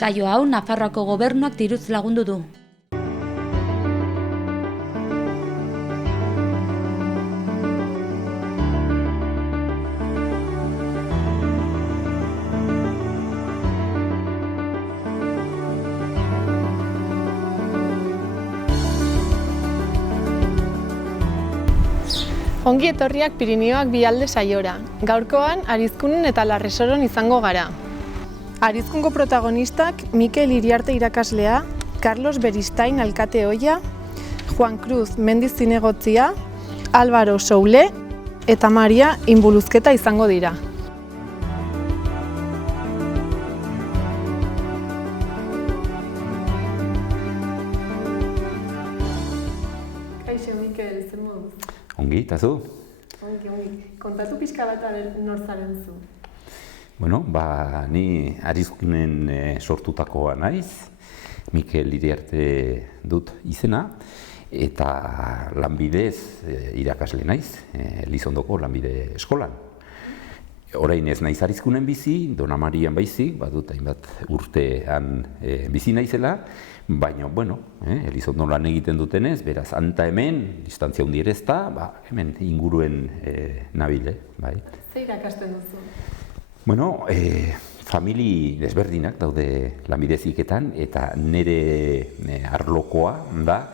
Saio hau Nafarroako gobernuak diruz lagundu du. Ongi etorriak Pirinioak Bialde saiora. Gaurkoan Arizkunen eta Larresoron izango gara. Arizkungo protagonistak Mikel Iriarte irakaslea, Carlos Beristain alkate ohia, Juan Cruz Mendiz zinegotzia, Álvaro Soule eta Maria Inbuluzketa izango dira. Kaixo Mikel, zer moduz? Ongi, eta zu? Ongi. Kontatu pixka bat nor zaren zu? Bueno, ni Arizkunen sortutakoa naiz, Mikel Iriarte dut izena, eta lanbidez irakasle naiz, Elizondoko lanbide eskolan. Orain ez naiz Arizkunen bizi, Dona Marian baizik, badut hainbat urtean bizi naizela, baina, Elizondo lan egiten dutenez, beraz, anta hemen, distantzia hundi ere ez da, hemen inguruen nabile, bai. Zer irakasten duzu? Bueno, famili desberdinak daude lanbideziketan, eta nire arlokoa da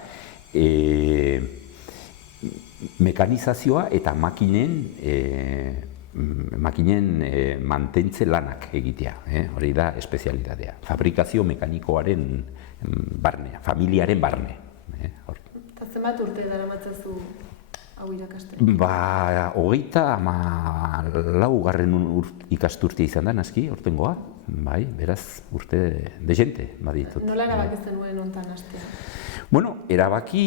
mekanizazioa eta makinen mantentze lanak egitea, hori da espezialitatea. Fabrikazio mekanikoaren barnea, familiaren barne. Eta zenbat urte daramatzazu hau irakasten? 34. ikasturtea izan da, naski, hortengoa. Bai, beraz, urte dezente baditut. Nola erabaki zenuen hontan hastea? Bueno, erabaki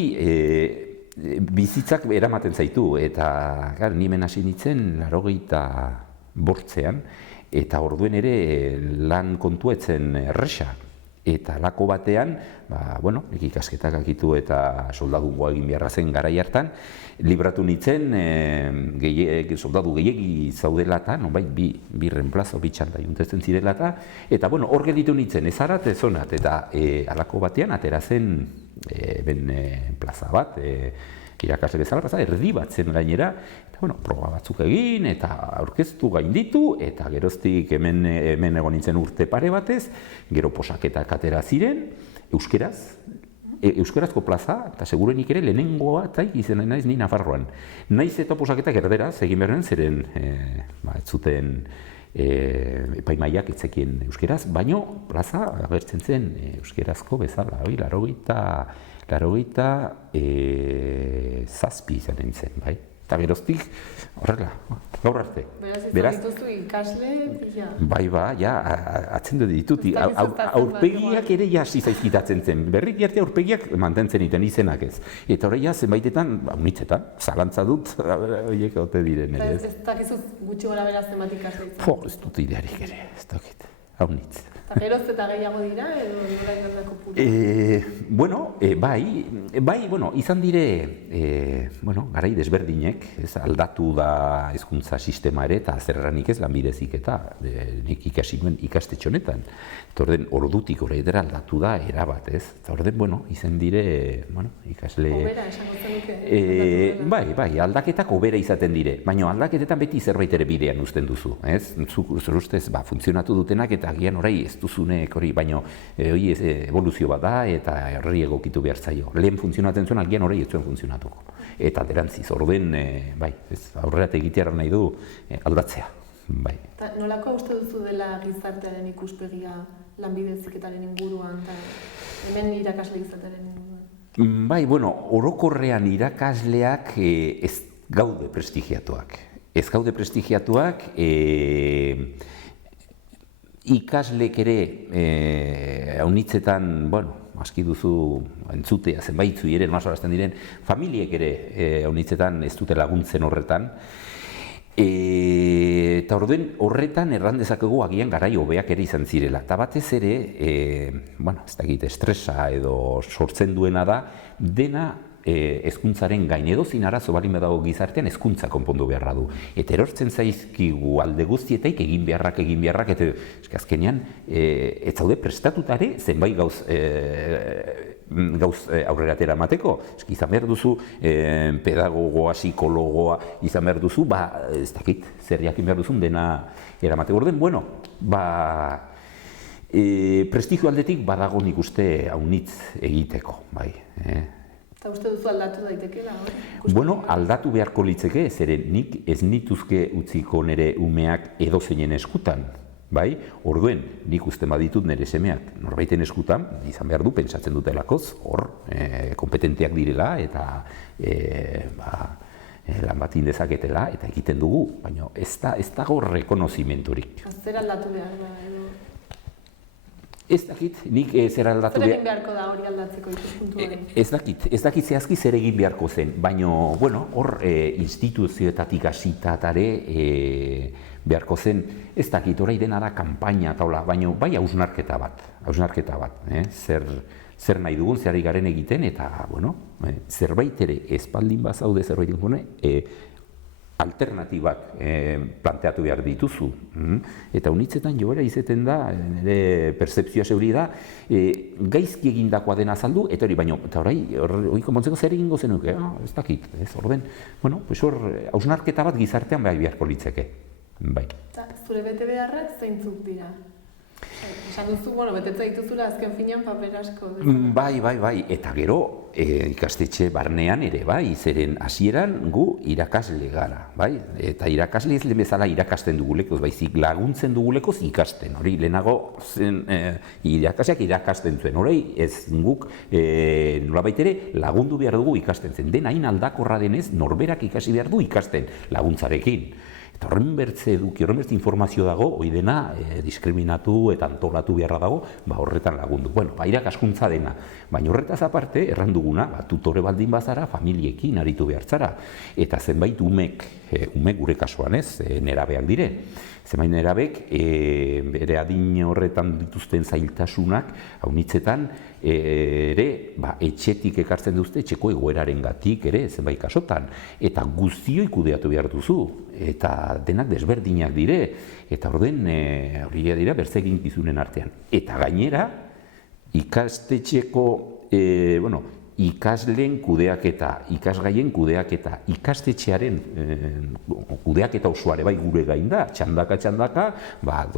bizitzak eramaten zaitu, eta ni hemen hasi nintzen 85ean, eta orduen ere lan kontua etzen erresa. Eta lako batean, nik ikasketak akitu eta soldadungoa egin beharra zen garai hartan, libratu nintzen soldadu gehiegi zaudela eta, bi reemplazo, bi txanda juntetzen zirela eta hor gelditu nintzen, ez arat, ez onat, eta alako batean atera zen plaza bat, irakasle bezala, erdi bat zen gainera, proba batzuk egin eta aurkeztu gainditu, eta geroztik hemen egon nintzen urte pare batez, gero posaketak atera ziren, euskarazko plaza, eta segurenik ere lehenengoa izan naiz ni Nafarroan. Naiz eta posaketak erderaz egin behar ziren, ez zuten epaimaiak etzekien euskaraz, baino plaza agertzen zen euskarazko bezala, 87 izan nintzen, bai? Eta geroztik, horrela, gaur arte. Beraz, ez dituzu ikasle, Bai, atzen dut ditut, aurpegiak ere hasi zaizkitatzen zen, berrik arte aurpegiak mantentzen iten izenak ez. Eta horreia zenbaitetan, unitzetan, zalantza dut, horiek ote diren ere ez. Ez dakizuz gutxi gora beraz zenbat ikasle izan? Ez dut idearik ere, ez dakit, haunitz. Eta geroz eta gehiago dira, edo nola indaldako puru? Izan dire, garai desberdinek, aldatu da hezkuntza sistema ere, eta zerranik ez lanbidezik eta nik ikasi nuen ikastetxe honetan. Eta orden, ordutik horretara aldatu da erabat, ez? Eta orden, izan dire, ikasle... Obera, esango zenuke? Bai, aldaketak obera izaten dire, baina aldaketetan beti zerbait ere bidean uzten duzu, ez? Zer ustez, funtzionatu dutenak eta agian orai ez duzunek hori, baina hori evoluzio bat da eta horri egokitu behar zaio. Lehen funtzionatzen zuen, agian hori ez zuen funtzionatuko. Eta alderantziz, orden, aurrerat egitearen nahi du aldatzea. Eta nolako uste duzu dela gizartearen ikuspegia lanbide heziketaren inguruan, eta hemen irakasle izatearen inguruan? Orokorrean irakasleak ez gaude prestigiatuak. Ez gaude prestigiatuak, ikaslek ere haunitzetan, aski duzu entzutea, zenbaitzu ere, masorazten diren, familiek ere haunitzetan ez dute laguntzen horretan. Eta horretan errandezakegu agian garai hobeak ere izan zirela. Eta batez ere, ez dakit, estresa edo sortzen duena da, dena hezkuntzaren gain edozein arazo balin badago gizartean hezkuntza konpondu beharra du. Eta erortzen zaizkigu alde guztietaik egin beharrak, eta azkenean ez zaude prestatutare zenbait gauz aurrera atera emateko. Izan behar duzu pedagogoa, psikologoa, izan behar duzu, ez dakit, zer jakin behar duzun dena eramateko. Orden, bueno, prestigio aldetik badago nik uste haunitz egiteko, bai. Eta uste duzu aldatu daitekeela, hori? Bueno, aldatu beharko litzeke, zeren nik ez nituzke utziko nire umeak edozeinen eskutan, bai? Orduen, nik uste baditut nire semeak norbaiten eskutan, izan behar du, pentsatzen dutelakoz, hor, kompetenteak direla, eta lan bat indezaketela, eta egiten dugu, baina ez dago rekonozimenturik. Zer aldatu behar da, edo? Ez dakit, nik zer aldatu Zer egin beharko da hori aldatzeko ikuspuntu hori? Ez dakit zehazki zer egin beharko zen, baina, bueno, hor instituzioetatik hasitatare beharko zen, ez dakit, orai dena da kanpaina taula, baina bai hausnarketa bat, zer nahi dugun, zer ari garen egiten, eta, bueno, zerbait ere espaldin bazaude zerbait ingune, alternatibak planteatu behar dituzu. Eta unitzetan joera izeten da, nire percepzioa zeuri da, gaizki egindakoa dena azaldu, eta hori, baina, eta hori konpontzeko zer egingo zenuke, ez dakit, ez orden, bueno, hor, hausnarketa bat gizartean beharko litzeke, bai. Eta zure bete beharrak zeintzuk dira? Esan duzu, betetza dituzula azken finean paper asko. Bai, eta gero ikastetxe barnean ere, bai, zeren hasieran gu irakasle gara, bai, eta irakasle ez bezala irakasten dugulekoz, baizik laguntzen dugulekoz ikasten, hori lehenago zen irakasleak irakasten zuen, hori ez guk nolabait ere lagundu behar dugu ikasten zen, den hain aldakorra denez norberak ikasi behar du ikasten laguntzarekin. Eta horren bertze informazio dago, hori dena diskriminatu eta antolatu beharra dago, horretan lagundu. Bueno, irakaskuntza dena, baina horretaz aparte, erranduguna, tutore baldin bazara, familiekin aritu behar zara. Eta zenbait umek gure kasuan ez, nerabeak dire. Zenbait nerabek, bere adin horretan dituzten zailtasunak, haunitzetan, ere, etxetik ekartzen duzte, etxeko egoeraren gatik, ere, zenbait kasotan. Eta guztioi kudeatu behar duzu, eta denak desberdinak dire, eta orden, hori dira, bertzegin gizunen artean. Eta gainera, ikastetxeko, ikasleen kudeaketa, ikasgaien kudeaketa, ikastetxearen kudeaketa osoare bai gure gain da, txandaka,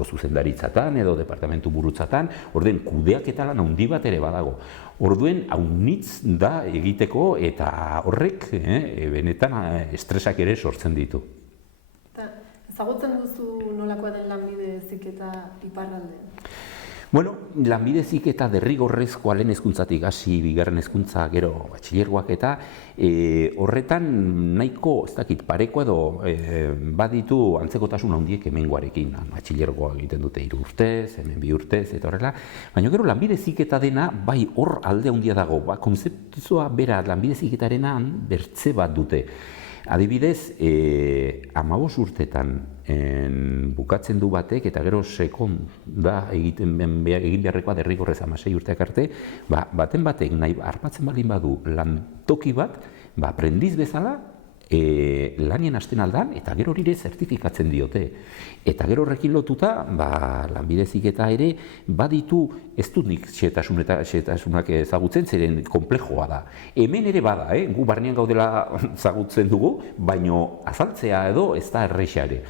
zuzendaritzatan edo departamentu burutzatan, orden kudeaketa lan handi bat ere badago. Orduen, haunitz da egiteko eta horrek benetan estresak ere sortzen ditu. Ezagutzen duzu nolakoa den lanbide heziketa iparraldean? Bueno, lanbide heziketa derrigorrezkoa lehen hezkuntzatik hasi, bigarren hezkuntza, gero batxilergoak eta horretan nahiko, ez dakit, pareko edo baditu antzekotasun handiek hemengoarekin. Batxilergoa egiten dute 3 urtez, hemen 2 urtez, eta horrela. Baina gero lanbide heziketa dena, bai hor alde handia dago, konzeptua bera lanbide heziketarenan bertze bat dute. Adibidez, 15 urtetan bukatzen du batek eta gero sekonda egin beharrekoa derrigorrez 16 urteak arte, baten batek nahi arpatzen baldin badu lantoki bat, aprendiz bezala lanien hasten aldan eta gero hori zertifikatzen diote. Eta gero horrekin lotuta, lanbide heziketa ere baditu, ez dut nik xehetasunak ezagutzen, zeren konplejoa da. Hemen ere bada, gu barnean gaudela ezagutzen dugu, baino azaltzea edo ez da erresa ere.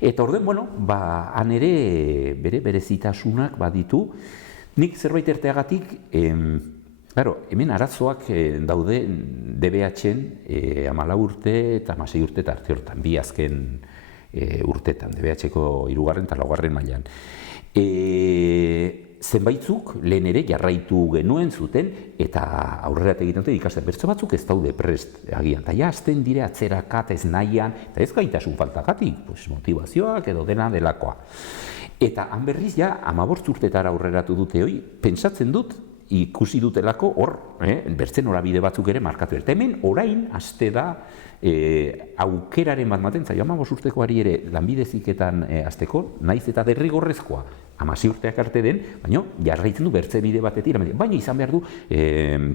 Eta orden, han ere bere berezitasunak baditu, nik zerbait erteagatik, hemen arazoak daude DBH-en 14 urte eta 16 urte eta arte hortan, bi azken urtetan, DBH-eko 3. eta 4. mailan. Zenbaitzuk lehen ere jarraitu genuen zuten eta aurrera egiten dute ikasten. Bertso batzuk ez daude prest agian, eta hasten dire atzerakat ez nahian, eta ez gaitasun faltagatik, motivazioak edo dena delakoa. Eta han berriz 15 urtetara aurreratu dute hori, pentsatzen dut, ikusi dutelako hor, bertzen norabide batzuk ere markatu. Eta hemen orain haste da aukeraren bat maten zaio, 15 urtekoari ere lanbide heziketan hasteko, naiz eta derrigorrezkoa 16 urteak arte den, baina jarraitzen du bertze bide batetik, baina izan behar du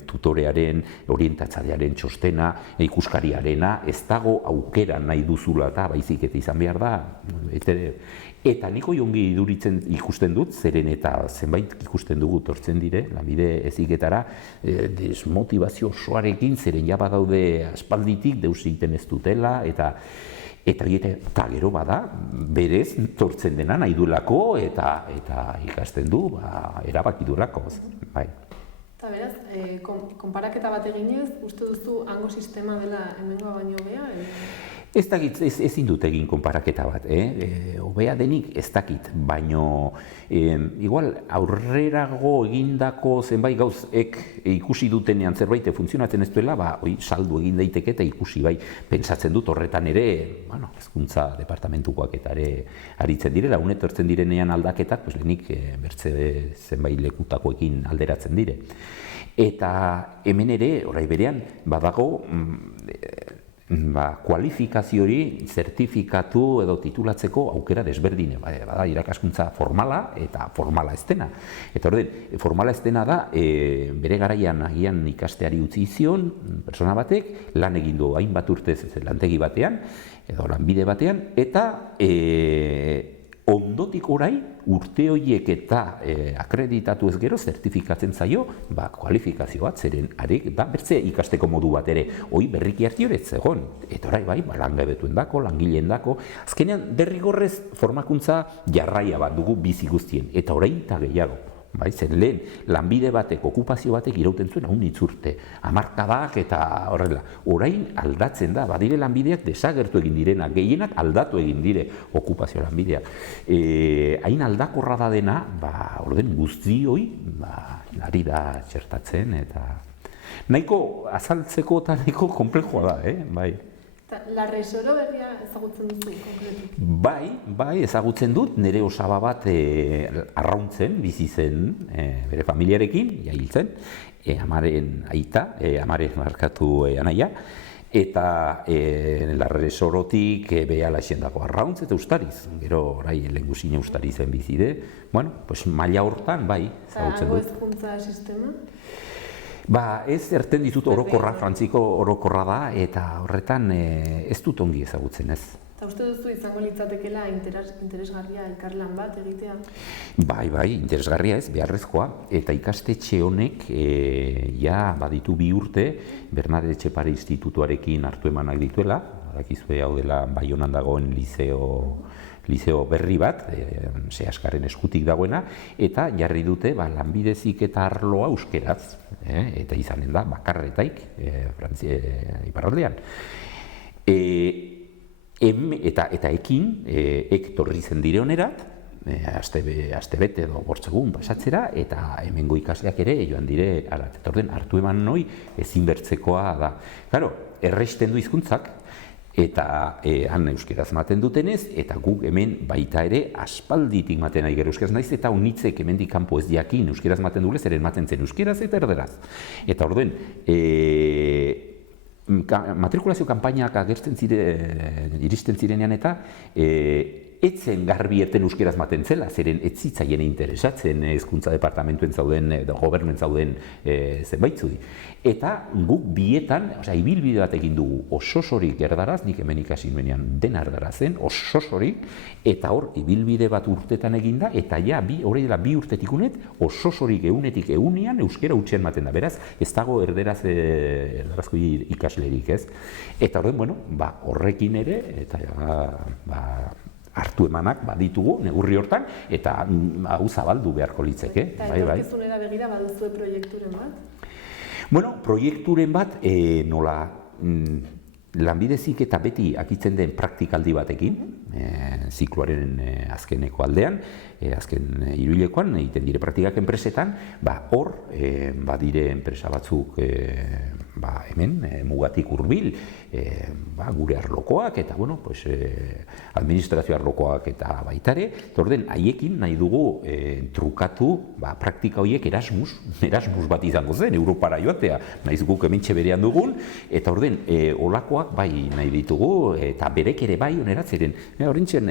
tutorearen, orientatzailearen txostena, ikuskariarena, ez dago aukera nahi duzula eta baizik eta izan behar da, eta niko jongi iduritzen ikusten dut, zeren eta zenbait ikusten dugu tortzen dire, lanbide heziketara, desmotivazio osoarekin, zeren ja badaude aspalditik deus egiten ez dutela, eta gero bada, berez tortzen dena nahi duelako eta ikasten du, erabaki duelako. Bai. Eta beraz, konparaketa bat eginez, uste duzu hango sistema dela hemengoa baino hobea? Ez dakit, ezin dut egin konparaketa bat, hobea denik ez dakit, baino igual aurrerago egindako zenbait gauzek ikusi dutenean zerbait funtzionatzen ez duela, saldu egin daiteke eta ikusi bai, pentsatzen dut horretan ere, hezkuntza departamentukoak eta ere aritzen direla, etortzen direnean aldaketak, lehenik bertze zenbait lekutakoekin alderatzen dire. Eta hemen ere, orai berean, badago, kualifikazio hori zertifikatu edo titulatzeko aukera desberdine. Bada irakaskuntza formala eta formala ez dena. Eta orden, formala ez dena da, bere garaian agian ikasteari utzi zion, persona batek, lan egin du hainbat urtez lantegi batean, edo lanbide batean, eta ondotik orai, urte horiek eta akreditatu ez gero, zertifikatzen zaio, kualifikazio bat, zeren arek, bertze ikasteko modu bat ere, hoi berriki harti horretz egon. Eta orai bai, langabetuen dako, langileen dako, azkenean derrigorrez formakuntza jarraia bat dugu bizi guztien, eta orain eta gehiago. Zen lehen, lanbide batek, okupazio batek irauten zuen urte, hamarkadak eta horrela. Orain aldatzen da, badire lanbideak desagertu egin direna, gehienak aldatu egin dire okupazio lanbideak. Hain aldakorra da dena, orden guzti hoi, ari da txertatzen eta nahiko azaltzeko eta nahiko konplexua da, bai. Larresoro berria ezagutzen duzu, konkretu? Bai, ezagutzen dut, nire osaba bat arrauntzen, bizi zen bere familiarekin, hil zen, amaren aita, amaren markatu anaia, eta Larresorotik behala esendako arrauntz eta Ustariz. Gero, orai, lehengusine Ustarizen bizide, maila hortan, bai, ezagutzen dut. Hango hezkuntza sistema? Ez erten ditut orokorra, frantziko orokorra da, eta horretan ez dut ongi ezagutzen ez. Eta uste duzu izango litzatekela interesgarria elkarlan bat egitea? Bai, interesgarria ez, beharrezkoa, eta ikastetxe honek baditu 2 urte, Bernade Etxepare Institutuarekin hartu emanak dituela, badakizue hau dela Baionan dagoen liseo berri bat, Seaskaren eskutik dagoena, eta jarri dute lanbide heziketa arloa euskeraz, eta izanen da bakarretaik iparraldean. Eta ekin, torri zen dire honerat, aste bete edo bortzegun pasatzera, eta hemengo ikasleak ere joan dire, hartu eman noi ezinbertzekoa da. Claro, erresten du hizkuntzak, eta han euskeraz maten dutenez, eta guk hemen baita ere aspalditik maten ari gero euskeraz, naiz eta unitzek hemendik kanpo ez diakin euskeraz maten dugulez, eren maten zen euskeraz eta erderaz. Eta orduen, matrikulazio kanpainak agertzen iristen zirenean eta etzen garbi erten euskeraz maten zela, zeren ez zitzaien interesatzen hezkuntza departamentuen zauden, gobernuen zauden zenbaitzui. Eta guk bietan, ibilbide bat egin dugu ososorik erdaraz, nik hemen ikasi nuenean dena erdarazen, ososorik, eta hor ibilbide bat urtetan eginda, eta hori dela 2 urtetik unet, ososorik egunetik egunean euskera utxean maten da. Beraz, ez dago erdarazko ikaslerik ez. Eta horren, horrekin ere, eta hartu emanak baditugu negurri hortan, eta hau zabaldu beharko litzeke. Eta etorkizunera begira baduzue proiekturen bat? Proiekturen bat, nola lanbide heziketa beti akitzen den praktikaldi batekin, zikloaren azkeneko aldean, azken hiruhilekoan egiten dire praktikak enpresetan, hor badire enpresa batzuk hemen, mugatik hurbil, gure arlokoak eta, administrazio arlokoak eta baitare, eta orden, haiekin nahi dugu trukatu praktika horiek Erasmus bat izango zen, Europara joatea, nahiz guk hementxe berean dugun, eta orden, olakoak bai nahi ditugu, eta berek ere bai oneratzeren. Horintxen,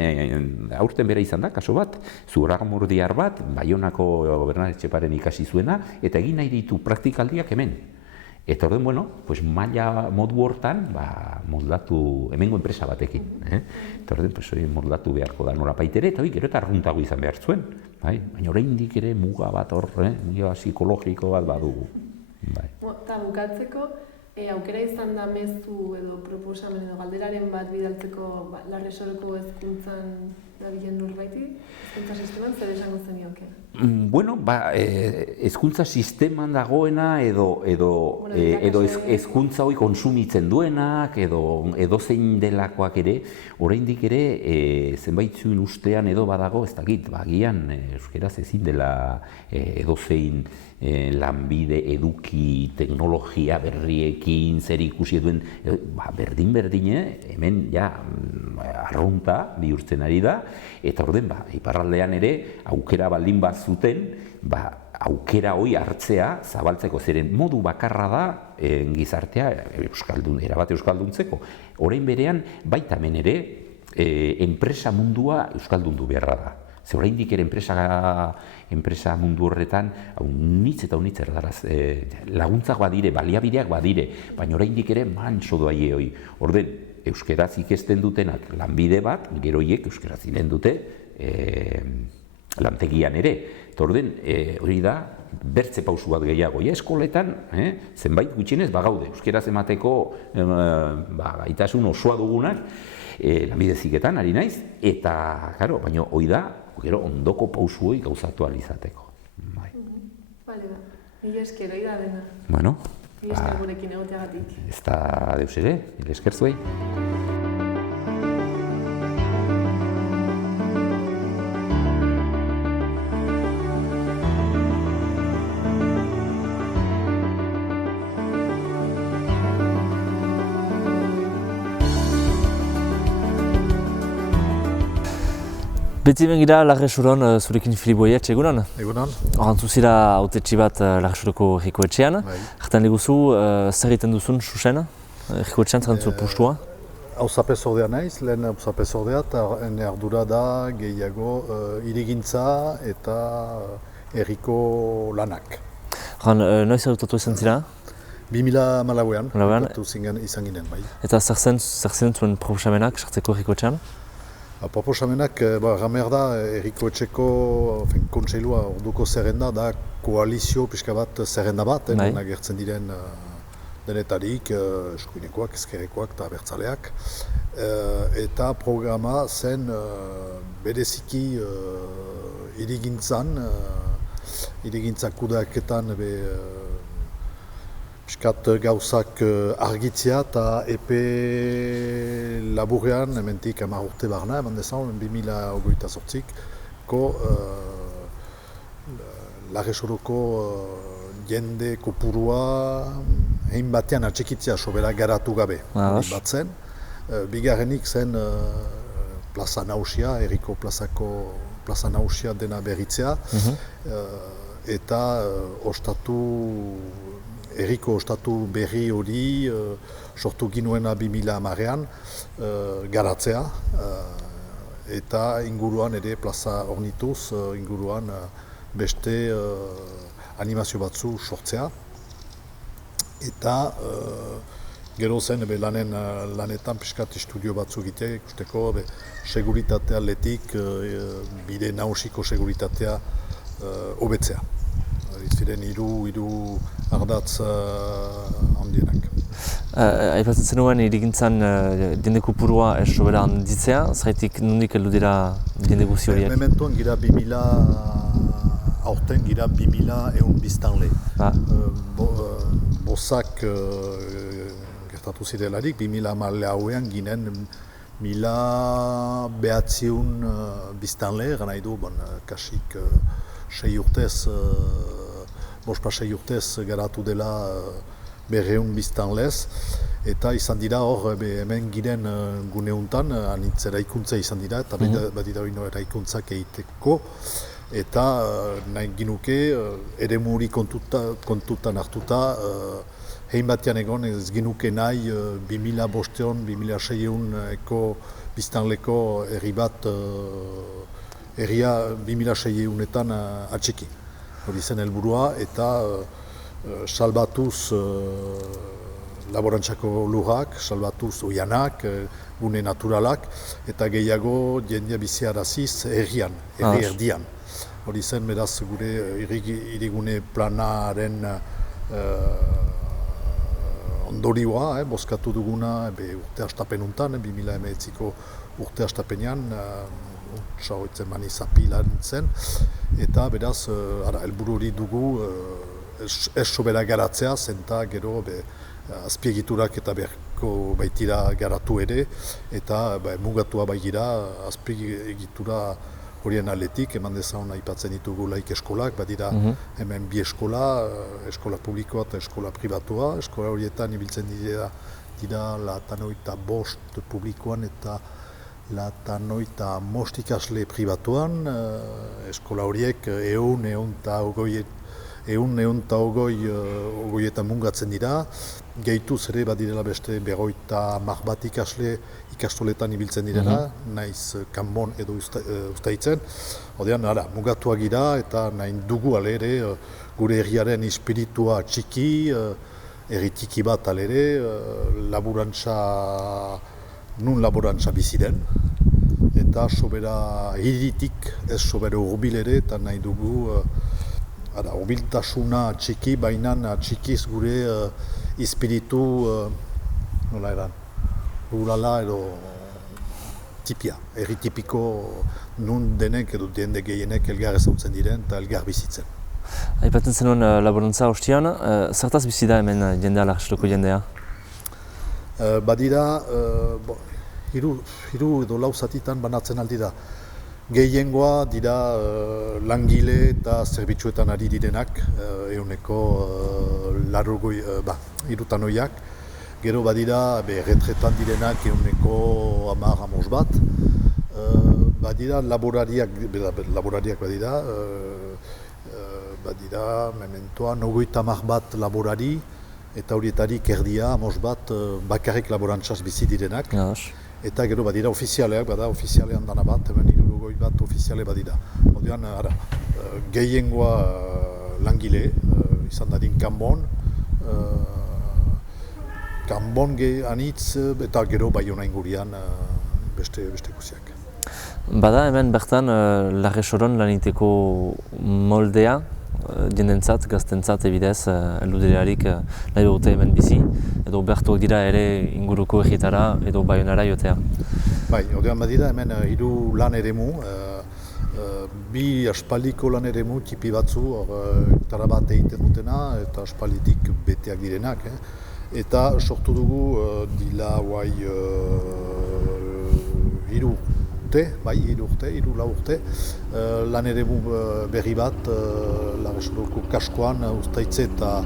aurten bera izan da, kaso bat, zugarramurdiar bat, Baionako Bernat Etxeparen ikasi zuena, eta egin nahi ditu praktikaldiak hemen. Eta orden, maila modu hortan, moldatu, hemengo enpresa batekin. Eta orden, moldatu beharko da norapaitere, eta gero eta arruntago izan behar zuen. Baina oraindik ere muga bat hor, muga psikologiko bat badugu. Eta bukatzeko, aukera izan da mezu edo proposamen edo galderaren bat bidaltzeko Larresoroko hezkuntzan dabilen norbaiti, hezkuntza sisteman zer esango zenioke? Hezkuntza sisteman dagoena edo hezkuntza hori konsumitzen duenak edo zein delakoak ere, oraindik ere zenbaitzuen ustean edo badago, ez dakit, agian euskeraz ezin dela edozein lanbide, eduki, teknologia berriekin zer ikusi duen, berdin-berdine, hemen arrunta bihurtzen ari da, eta orden, iparraldean ere, aukera baldin bat zuten, aukera hori hartzea zabaltzeko, zeren modu bakarra da gizartea erabat euskalduntzeko. Orain berean, baita hemen ere, enpresa mundua euskaldundu beharra da. Ze oraindik ere enpresa mundu horretan unitz eta unitz erdaraz laguntzak badire, baliabideak badire, baina oraindik ere mantso doaie hori. Orden, euskeraz ikesten dutenak lanbide bat, gero hiek euskeraz inen dute lantegian ere. Eta orden, hori da, bertze pausu bat gehiago. Eskoletan, zenbait gutxienez bagaude, euskeraz emateko gaitasun osoa dugunak, lanbide ziketan, ari naiz, eta, baina hori da, gero ondoko pausu hori gauzatu alizateko. Bale da, mila esker, hori da dena. Bueno. Mila esker gurekin egoteagatik. Ez da deus ere, mila esker zuei. Beti bengira Larresoron zurekin Filipe Oiatx, egunan? Egunan. Horantzu zira autetxi bat Larresoroko Herriko-etxean. Jartan diguzu, zer egiten duzun susen? Herriko-etxean zer duzu postua? Hauzapezordea naiz, lehen hauzapezordea, eta ene ardura da gehiago hirigintza eta herriko lanak. Noiz erutatu izan zira? 2004an erutatu izan ginen, bai. Eta zer zen zuen proposamenak sartzeko Herriko-etxean? Proposamenak, gamer da, Herriko-etxeko kontseilua orduko zerrenda da koalizio pixka bat zerrenda bat, agertzen diren denetarik, eskuinekoak, ezkerrekoak eta abertzaleak. Eta programa zen bereziki hirigintzak kudeaketan piskat gauzak argitzea eta epe laburrean, hementik 10 urte barna, eman dezan, 2028ko Larresoroko jende kopurua hein batean atxikitzea sobera garatu gabe. Bat zen. Bigarrenik zen plaza nausia, Herriko plaza nausia dena berritzea, eta Herriko ostatu berri hori sortu ginuena 2010an garatzea, eta inguruan ere plaza ornituz, inguruan beste animazio batzu sortzea. Eta gero zen lanetan piskat estudio batzu egitea, ikusteko seguritatea letik, bide nahusiko seguritatea hobetzea. Ziren hiru ardatz handienak. Aipatzen zenuen hirigintzan jende kopurua sobera handitzea, zergatik nondik heldu dira jende guzti horiek? Mementoan gira 2000, aurten gira 2100 biztanle. Bozak gertatu zirelarik, 2014an ginen 1900 biztanle, gana nahi du, kasik 6 urtez, 5-6 urtez garatu dela berreun biztanlez, eta izan dira hor hemen giren guneuntan, anitz eraikuntza izan dira, eta badira hori eraikuntzak egiteko, eta nahi ginuke eremu hori kontutan hartuta, hein batean egon ez ginuke nahi 2005-2006eko biztanleko herri bat, herria 2006etan atxiki. Hori zen helburua eta salbatuz laborantzako lurrak, salbatuz oianak, gune naturalak, eta gehiago jendea biziaraziz herrian, herri erdian. Hori zen, beraz, gure hirigune planaren ondorioa, bozkatu duguna urte hastapenuntan, 2019ko urte hastapenean, sahoitzen mani zapilan zen, eta beraz, helburu hori dugu ez sobera garatzea, zenta gero azpiegiturak eta berko baitira garatu ere, eta mugatua baigira azpiegitura horien aletik, eman dezaun aipatzen ditugu laik eskolak, badira hemen bi eskola, eskola publikoa eta eskola pribatua. Eskola horietan ibiltzen dira 95 publikoan eta 95 ikasle pribatuan. Eskola horiek ehun eta ogoietan mungatzen dira. Gehituz ere badirela beste 50 bat ikasle ikastoletan ibiltzen direla, naiz kanbon edo ustaitzen. Odean, mugatuak gira eta nahi dugu ere gure herriaren espiritua txiki, herri txiki bat ere, nun laborantza bizi den. Eta sobera hiritik, ez sobera urbil ere, eta nahi dugu urbiltasuna txiki, baina txikiz gure espiritu, nola eran, rurala edo tipia, herri tipiko nun denek edo jende gehienek elgar ezautzen diren eta elgar bizitzen. Aipatzen zenuen laborantza ostian, zertaz bizi da hemen jendea, Lagosoko jendea? Badira, hiru edo lau zatitan banatzen aldira. Gehiengoa dira langile eta zerbitzuetan ari direnak, ehuneko hirutan oiak. Gero badira retretan direnak ehuneko 10-15 bat. Badira laborariak badira mementoan 90 bat laborari eta horietarik erdia 15 bat bakarrik laborantzaz bizi direnak. Eta gero badira ofizialeak, ofizialean dana bat, hemen 60 bat ofiziale badira. Odean, gehiengoa langile, izan dadin kanbon, kanbon anitz eta gero Baiona ingurian beste guziak. Bada hemen bertan Lagesoron laniteko moldea, jendentzat, gaztentzat ebidez, eluderarik nahi dute hemen bizi, edo behartuak dira ere inguruko egitara edo Baionara jotea. Bai, odean badira hemen 3 lan eremu, 2 aspaldiko lan eremu tipi batzu, hektara bat egiten dutena eta aspalditik beteak direnak. Eta sortu dugu dila guai 3 urte, lan eremu berri bat, Lagesoroko kaskoan, Uztaitze eta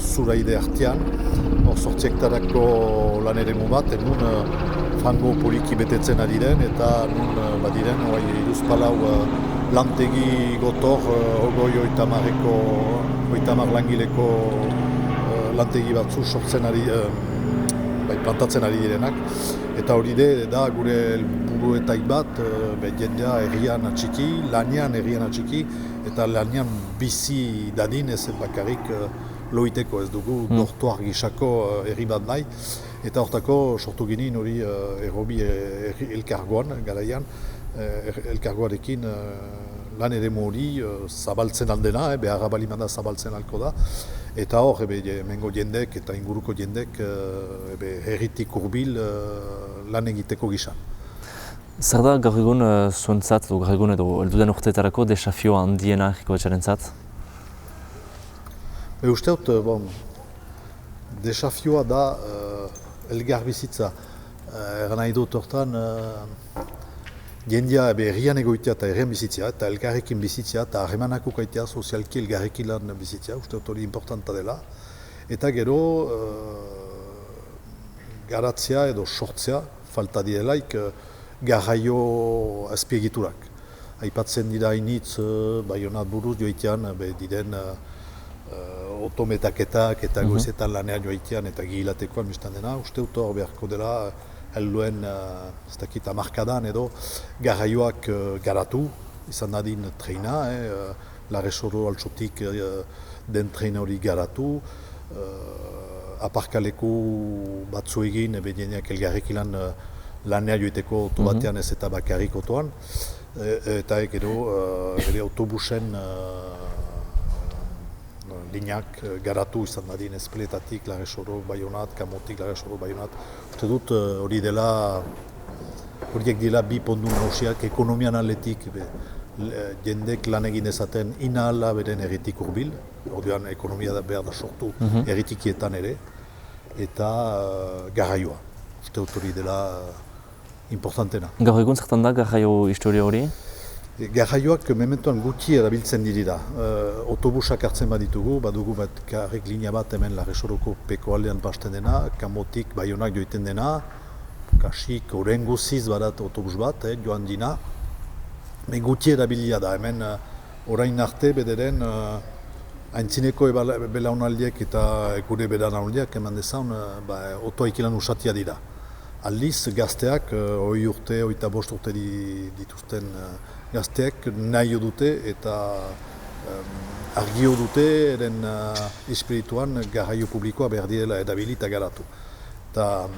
Zuraide artean, 8 hektarako lan eremu bat, nun frango poliki betetzen ari den, eta nun badiren 34 lantegi gotor, 30 langileko lantegi batzu sortzen ari, plantatzen ari direnak. Eta hori da gure helburuetaik bat, jendea herrian atxiki, lanean herrian atxiki, eta lanean bizi dadin ez bakarrik loiteko, ez dugu dortuar gisako herri bat nahi. Eta hortako sortu ginen hori errobi elkargoan, garaian, elkargoarekin lan eremu hori zabaltzen aldena, beharra balimanda zabaltzen alko da. Eta hor, hemengo jendek eta inguruko jendek herritik hurbil lan egiteko gisa. Zer da gaur egun zuentzat, gaur egun edo helduden urteetarako desafioa handiena Herrikoetxarentzat? Uste dut, desafioa da elgar bizitza. Eran nahi dut hortan, jendea herrian egoitea eta herrian bizitzea, eta elgarrekin bizitzea, eta harremanako kaitea sozialki elgarrekin lan bizitzea, uste dut hori importanta dela. eta gero garatzea edo sortzea falta direlaik garraio azpiegiturak. Aipatzen dira hainitz Baionat buruz joitean diren otometaketak eta goizetan lanean joitean eta gihilatekoan biztan dena. Uste dut hor beharko dela helduen ez dakit hamarkadan edo garraioak garatu, izan dadin treina, Larresoro altsotik den treina hori garatu, aparkaleku batzu egin, dieneak elgarrekilan lanea joiteko oto batean ez eta bakarrik otoan, eta gero autobusen lineak garatu izan dadin Ezpeletatik, Larresoro, Baionat, Kamotik, Larresoro, Baionat. Uste dut horiek dira bi pondu nagusiak ekonomian aldetik jendek lan egin dezaten inahala beren erritik hurbil, orduan ekonomia da behar da sortu erritikietan ere, eta garraioa. Uste dut hori dela importantena. Gaur egun zertan da garraio historia hori? Garraioak mementoan gutxi erabiltzen dirira. Autobusak hartzen baditugu, badugu bakarrik linea bat hemen Larresoroko peko aldean pasten dena, Kamotik, Baionak joiten dena, kasik oren guziz badat autobus bat, joan dina. Gutxi erabilia da, hemen orain arte bederen aintzineko belaunaldiek eta gure belaunaldiak eman dezan otoaikilan usatia dira. Aldiz gazteak, 20 urte, 25 urte dituzten gazteak nahi dute eta argio dute eren espirituan garraio publikoa behar direla erabili eta garatu. Eta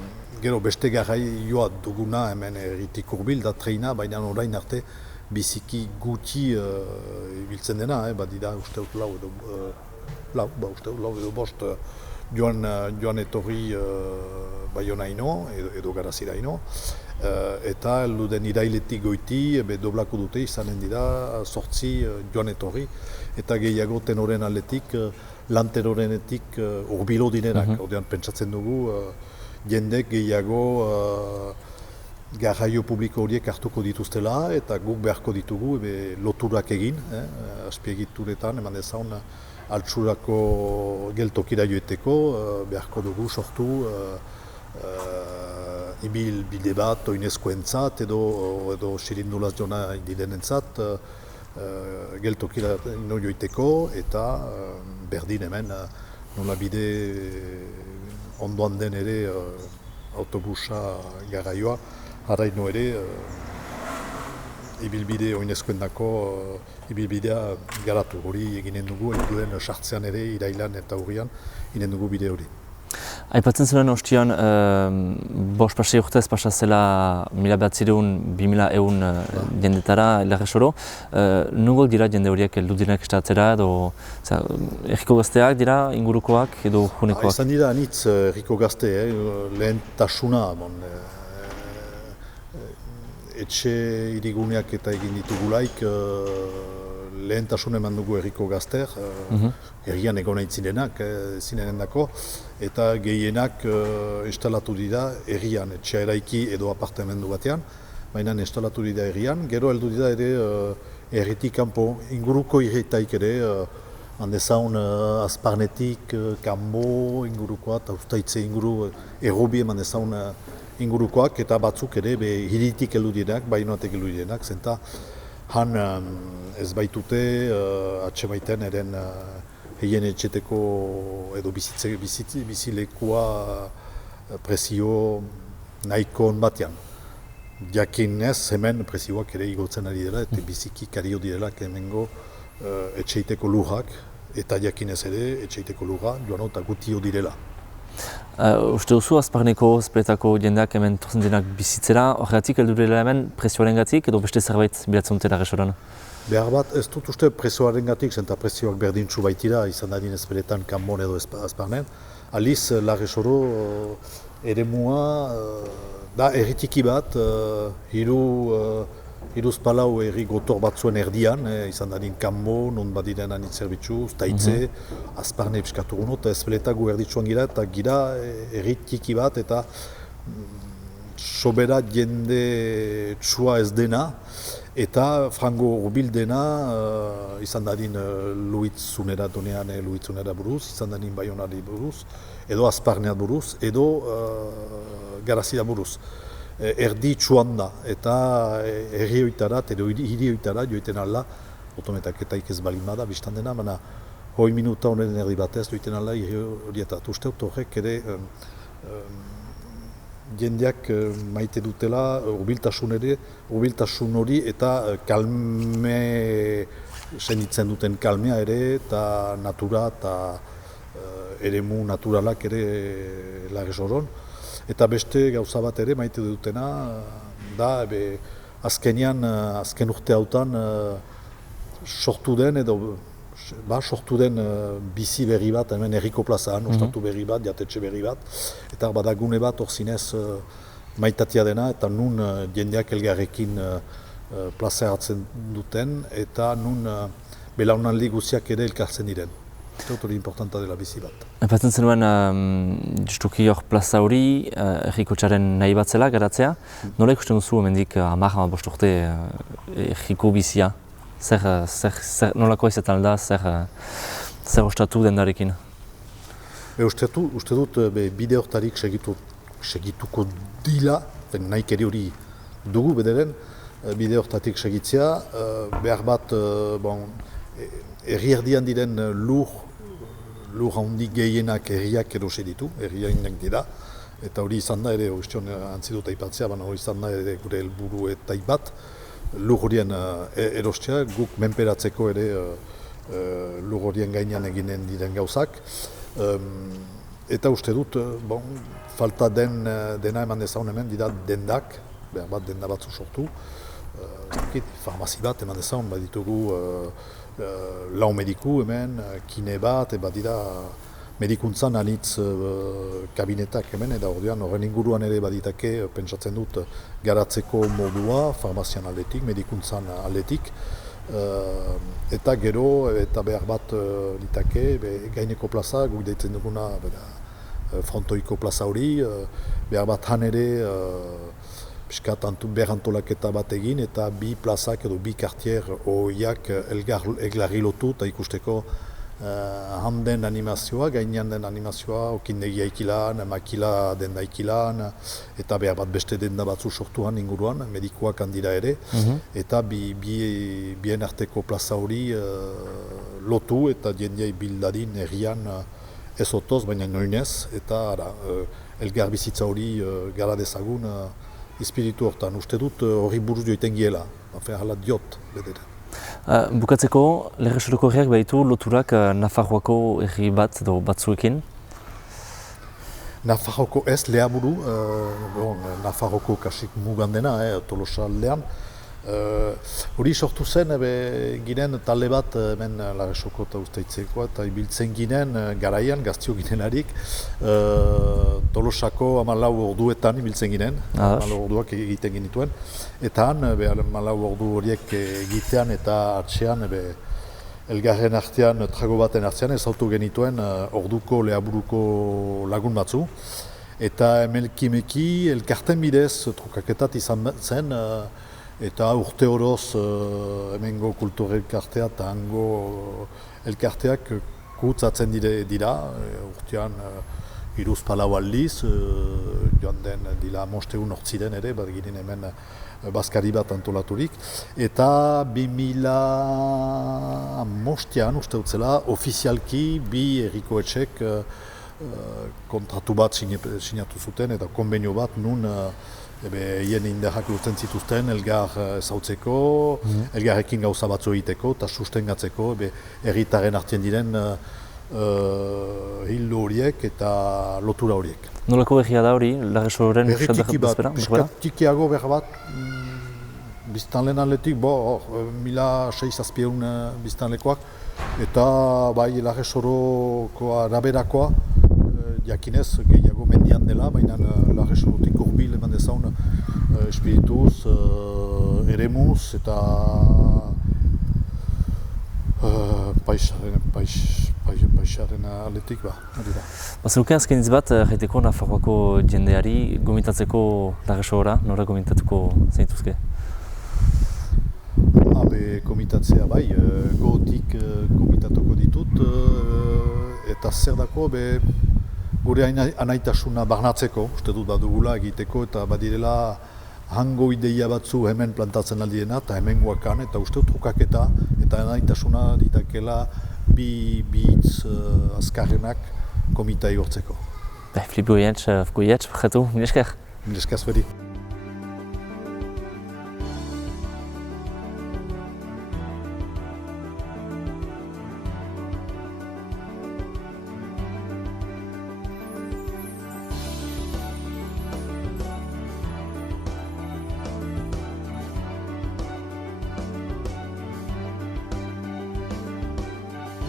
gero beste garraioa duguna hemen erritik hurbil da treina, baina orain arte biziki gutxi ibiltzen dena, badira uste dut lau edo bost joan etorri Baionaino edo Garaziraino, eta heldu den irailetik goiti doblako dute izanen dira 8 joan etorri, eta gehiago tenoren aldetik, lan tenorenetik urbilo direnak. Ordean pentsatzen dugu jendek gehiago garraio publiko horiek hartuko dituztela eta guk beharko ditugu loturak egin, azpiegituretan eman dezaun altsurako geltokira joeteko, beharko dugu sortu ibilbide bat oinezkoentzat edo xirindulaz jona direnentzat geltokira ino joiteko eta berdin hemen nola bide ondoan den ere autobusa garraioa, harraino ere ibilbide oinezkoendako ibilbidea garatu. Hori eginen dugu, helduen sartzean ere, irailan eta urrian, eginen dugu bide hori. Aipatzen zuen ostian, 5 urtez pasa zela 1900-2000 jendetara Larresoro. Nungok dira jende horiek heldu direnak estatzera edo erriko gazteak dira ingurukoak edo junekoak? Izan dira anitz erriko gazte, lehentasuna. Etxe iriguneak eta egin ditugulaik lehentasun eman dugu erriko gazter, herrian egon nahi zinenendako, eta gehienak instalatu dira herrian, etxea eraiki edo apartamendu batean, baina instalatu dira herrian, gero heldu dira ere herritik kanpo, inguruko herritaik ere, handezaun Azparnetik, Kanbo ingurukoa, eta Uztaitze inguru, errobi eman dezaun ingurukoak, eta batzuk ere hiritik heldu direnak, Baionatek heldu direnak, zenta han ez baitute atsemaiten eren heien etxeteko edo bizilekua prezio nahiko on batean. Jakinez hemen prezioak ere igotzen ari dela eta biziki kario direla hemengo etxeiteko lurrak eta jakinez ere etxeiteko lurra joan eta gutio direla. Uste duzu Azparneko Ezpeletako jendeak hemen tortzen denak bizitzera, horregatik heldu direla hemen prezioarengatik edo beste zerbait bilatzen dute Larresoron? Behar bat, ez dut uste prezioarengatik, zenta prezioak berdintsu baitira, izan dadin Ezpeletan, Kanbon edo Azparnen. Aliz, Larresoro eremua da erritiki bat, hiruz palau erri gotor batzuen erdian, izan dadin Kanbo, non badiren anitz zerbitzu, Uztaitze, Azparne piskaturuno, eta Ezpeletago erditsuan gira, eta gira erritiki bat, eta sobera jende txua ez dena, Eta frango urbildena izan dadin Luitzunera donean Luitzunera buruz, izan dadin Baionari buruz, edo Azparneat buruz, edo Garazida buruz. Erdi txuan da, eta herrioitarat, edo hirioitarat joiten ala, otometaketaik ez balin bada, biztan dena, baina 20 minuta honen erdi batez joiten ala hirioitarat. Uste dut horrek ere jendeak maite dutela urbiltasun hori eta kalme senitzen duten kalmea ere, eta natura eta eremu naturalak ere Larresoron. Eta beste gauza bat ere maite dutena da azken urte hautan sortu den bizi berri bat, hemen herriko plazaan, ostatu berri bat, jatetxe berri bat, eta badagune bat hor zinez maitatia dena, eta nun jendeak elgarrekin plaza hartzen duten, eta nun belaunaldi guziak ere elkartzen diren. Eta hori importanta dela bizi bat. Epatzen zenuen, justuki hor plaza hori, herriko txaren nahi bat zela, garatzea. Nola ikusten duzu hemendik 10-15 urte herriko bizia? Nolako izaten da, zer ostatu dendarekin? Uste dut bide hortarik segituko dila, nahi keri hori dugu bederen, bide hortatik segitzea, behar bat herri-erdian diren lur handi gehienak herriak erose ditu, herriak dira, eta hori izan da ere, antzi dut aipatzea, baina hori izan da ere gure helburu eta bat, lur horien erostea, guk menperatzeko ere lur horien gainean eginen diren gauzak. Eta uste dut, falta dena eman dezaun hemen, dira dendak, behar bat denda batzu sortu. Farmazi bat eman dezaun, baditugu lau mediku hemen, kine bat, dira medikuntzan anitz kabinetak hemen, eta ordean horren inguruan ere baditake, pentsatzen dut, garatzeko modua, farmazian aldetik, medikuntzan aldetik, eta gero, eta behar bat ditake, gaineko plaza, guk deitzen duguna frontoiko plaza hori, behar bat han ere, piskat berantolaketa bat egin, eta bi plazak edo bi kartier horiak elgarri lotu, eta ikusteko handen animazioa, gainean den animazioa, okindegia ikilan, makila denda ikilan, eta behar bat beste denda batzu sortuan inguruan, medikoak handira ere, eta bien arteko plaza hori lotu eta jendeai bildadin herrian ez otoz, baina noinez, eta elgar bizitza hori gara dezagun espiritu hortan. Uste dut hori buruz joiten giela, hala diot bedera. Bukatzeko, Larresoroko herriak baditu loturak Nafarroako herri bat edo batzuekin? Nafarroko ez lehaburu, Nafarroko kasik mugan dena, Tolosa aldean. Hori sortu zen, ginen talde bat hemen Larresoko eta Uztaitzeko, eta ibiltzen ginen garaian, gaztio ginenarik, Tolosako 14 orduetan ibiltzen ginen, 14 orduak egiten genituen, eta han 14 ordu horiek egitean eta atxean, elgarren artean, trago baten artean ezautu genituen orduko lehaburuko lagun batzu, eta emelkimeki elkarten bidez trukaketat izan zen, eta urte horoz hemengo kultur elkartea eta hango elkarteak kutsatzen dira, urtean iruz palau aldiz, joan den dila mosteun hortziren ere, bat ginen hemen bazkari bat antolaturik, eta 2005an uste dutzela, ofizialki bi herriko etxek kontratu bat sinatu zuten eta konbenio bat nun hien indarrak lortzen zituzten elgar ezautzeko, elgarrekin gauza batzu egiteko eta sustengatzeko herritaren artean diren hildo horiek eta lotura horiek. Nolako herria da hori, Larresororen? Herri bat, piskat tikiago behar bat, biztanleen aldetik, 1600 biztanlekoak, eta bai Larresoroko araberakoa, jakinez gehiago mendian dela, baina Larresorotik hurbil eman dezaun espirituz, eremuz eta paisaren aldetik hori da. Bazenuke azken hitz bat, jaiteko Nafarroako jendeari gomitatzeko Larresorora, nora gomitatuko zeintuzke? be komitatzea bai, gotik komitatuko ditut, eta zer dako be gure anaitasuna barnatzeko, uste dut badugula egiteko eta badirela hango ideia batzu hemen plantatzen aldiena eta hemen guakan, eta uste dut trukaketa eta anaitasuna ditakela bi hitz azkarrenak komita igortzeko. Filip Goietz, bajatu, mil esker. Mil esker zuri.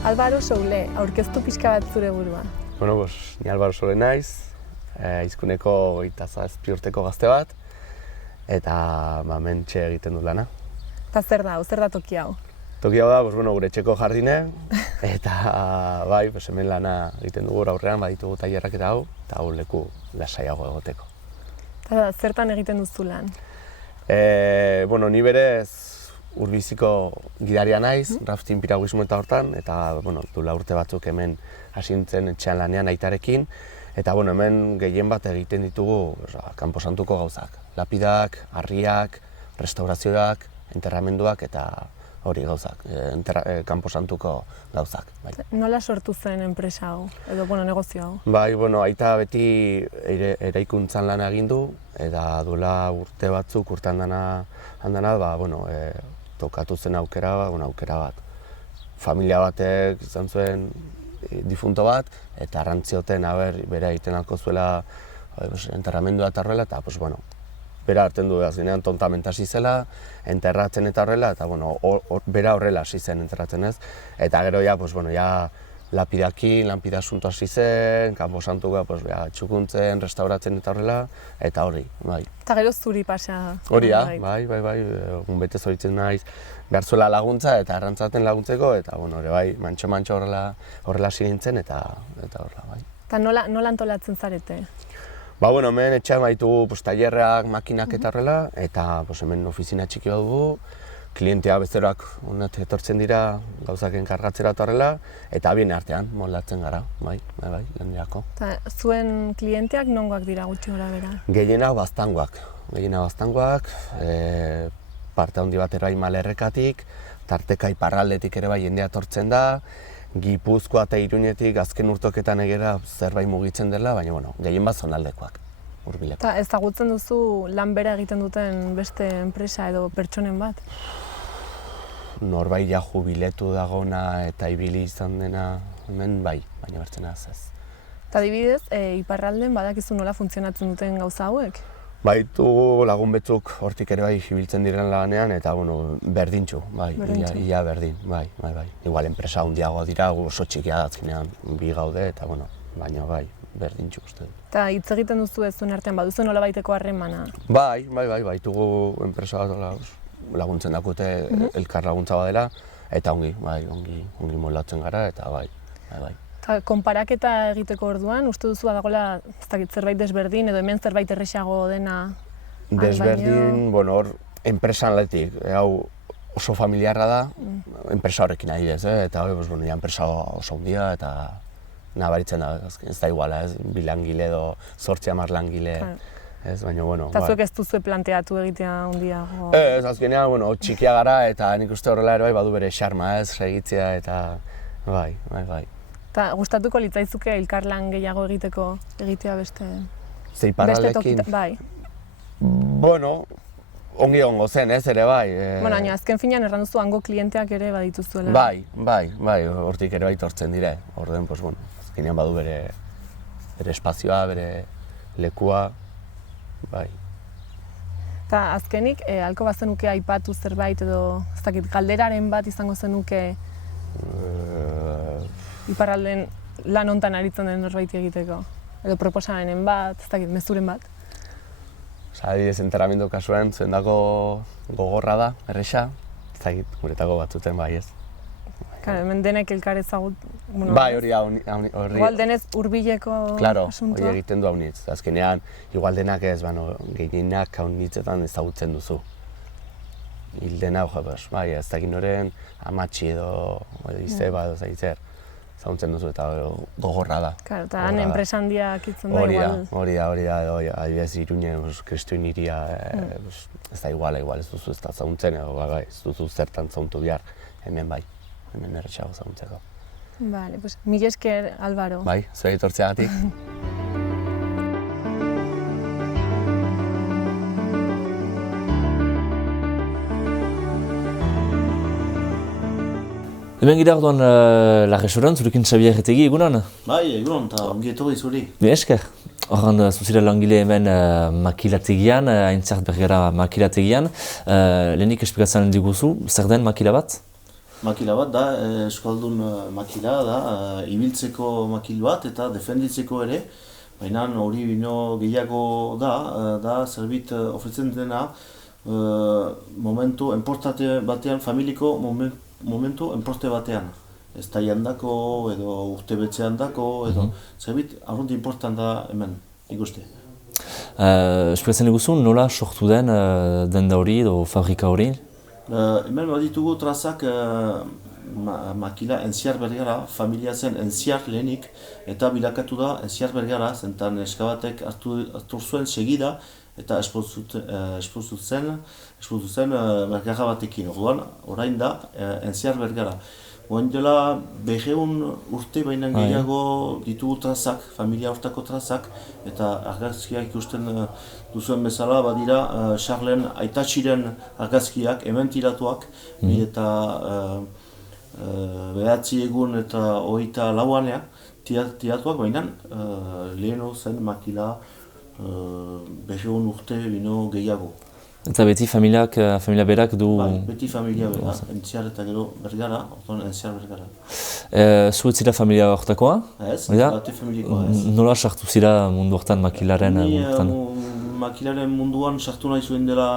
Álvaro Soule, aurkeztu pixka bat zure burua. Bueno, ni Álvaro Soule naiz, Izkuneko 27 urteko gazte bat, eta mentxe egiten dut lana. Eta zer da toki hau? Toki hau da, gure etxeko jardine, eta bai, hemen lana egiten dugu aurrean, baditugu tailerrak eta hau leku lasaiago egoteko. Eta zertan egiten duzu lan? Ni berez urbiziko gidaria naiz, rafting piraguismo eta hortan, eta duela urte batzuk hemen hasi nintzen etxean lanean aitarekin, eta hemen gehien bat egiten ditugu kanposantuko gauzak. Lapidak, harriak, restaurazioak, enterramenduak eta hori gauzak, kanposantuko gauzak. Bai. Nola sortu zen enpresa hau, edo negozio hau? Bai, aita beti eraikuntzan lana egin du, eta duela urte batzuk, urte handana, tokatu zen aukera bat. Familia batek izan zuen difunto bat, eta arrantzioten bera egiten alko zuela enterramendua eta horrela, eta bera hartzen du azkenean tontament hasi zela, enterratzen eta horrela, eta bera horrela hasi zen enterratzen ez. Eta gero lapidakin, lanpidasunto hasi zen, kanposantuko txukuntzen, restauratzen eta horrela, eta hori, bai. Eta gero zuri pasa. Hori da, bai, egun betez horitzen naiz, behar zuela laguntza eta arrantzaten laguntzeko, eta mantxo horrela hasi nintzen, eta horrela, bai. Eta nola antolatzen zarete? Hemen etxean baitugu tailerrak, makinak eta horrela, eta hemen ofizina txiki bat dugu, klientea bezeroak etortzen dira gauzak enkargatzera eta horrela, eta bien artean moldatzen gara, bai, lanerako. Eta zuen klienteak nongoak dira gutxi gora bera? Gehienak baztangoak, parte handi bat ere bai Malerrekatik, tarteka iparraldetik ere bai jendea etortzen da, Gipuzkoa eta Iruñetik azken urtoketan egera zerbait mugitzen dela, baina gehien bat zonaldekoak, hurbileko. Eta ezagutzen duzu lan bera egiten duten beste enpresa edo pertsonen bat? Norbait jubiletu dagona eta ibili izan dena hemen bai, baina bertzen ez. Eta adibidez, iparralden badakizu nola funtzionatzen duten gauza hauek? Baitu lagun betzuk hortik ere bai ibiltzen diren lanean, eta berdintxu, bai, ia berdin, bai. Igual enpresa handiagoa dira, oso txikia da azkenean bi gaude, eta baina bai, berdintxu uste dut. Eta hitz egiten duzu ez zuen artean, baduzu nola baiteko harremana? Bai, baitugu enpresa bat laguntzen dakute elkar laguntza badela, eta ongi moldatzen gara, eta bai. Eta konparaketa egiteko orduan, uste duzu badagoela zerbait desberdin edo hemen zerbait errexago dena? Desberdin, hor enpresan letik, hau oso familiarra da, enpresa horrekin adibidez, eta enpresa oso handia eta nabaritzen da, ez da iguala, bi langile edo 8-10 langile, baina Eta zuek ez duzu planteatu egitea handiago? Ez, azkenean, txikia gara eta nik uste horrela ere bai badu bere xarma, segitzea eta bai. Eta gustatuko litzaizuke elkarlan gehiago egitea beste? Zeiparraldekin? Bai. Ongi egongo zen, ez ere bai. Baina azken finean erran duzu hango klienteak ere badituzuela. Bai, hortik ere bai tortzen dire. Orden, azkenean badu bere espazioa, bere lekua, bai. Eta azkenik, halko bazenuke aipatu zerbait edo, ez dakit, galderaren bat izango zenuke iparralden lan hontan aritzen den norbait egiteko? Edo proposamenen bat, ez dakit, mezuren bat? Adibidez, enterramendu kasuan, zuendako gogorra da, erresa, ez dakit, guretako batzuten bai ez. Hemen denek elkar ezagut... Bai, hori. Igual denez hurbileko asuntua? Claro, hori egiten du haunitz. Azkenean, igual denak ez, gehienak haunitzetan ezagutzen duzu. hil dena, bai, ez dakit noren amatxi edo izeba edo zaitzer. Zauntzen duzu eta gogorra da. Claro, eta han enpresa handiak itzen da igual. Hori da, adibidez Iruñe, kristuin iria, ez da igual, ez duzu ez da zauntzen, ez duzu zertan zauntu behar, hemen bai, hemen erretxago zauntzeko. Vale, pues mila esker, Álvaro. Bai, zuei etortzeagatik. Hemen gira orduan Larresoran, zurekin Xabier Etegi, egunon? Bai, egunon, eta ongi etorri zuri. Esker. Horren zuzira langile hemen makilategian, Aintzart Bergara makilategian. Lehenik esplikatzen diguzu, zer den makila bat? Makila bat da, eskaldun makila da, ibiltzeko makil bat eta defenditzeko ere. Baina hori bino gehiago da zerbit ofretzen dena momentu enportate batean, familiko momentu enporte batean. Ez da jandako edo urte betzean dako edo zerbit arrunt important da hemen ikuste. Esplikatzen diguzu, nola sortu den denda hori edo fabrika hori? Hemen baditugu trazak makila Entziar Bergara, familia zen Entziar lehenik eta bilakatu da Entziar Bergara, zentan eskabatek hartu zuen segida eta espozu zen Bergara batekin. Orduan, orain da Entziar Bergara. Oain dela 200 urte baina gehiago ditugu trazak, familia hortako trazak, eta argazkiak ikusten duzuen bezala badira Charlen aitatxiren argazkiak, hemen tiratuak, eta 9 egun eta 24 tiratuak, baina leheno zen makila 200 urte bino gehiago. Eta beti familia berak du... Bai, beti familia berak, Entziar eta gero Bergara, orduan Entziar Bergara. Zuet zira familia hortakoa? Ez, bate familikoa ez. Nola sartu zira mundu hortan makilaren munduan? Makilaren munduan sartu nahi zuen dela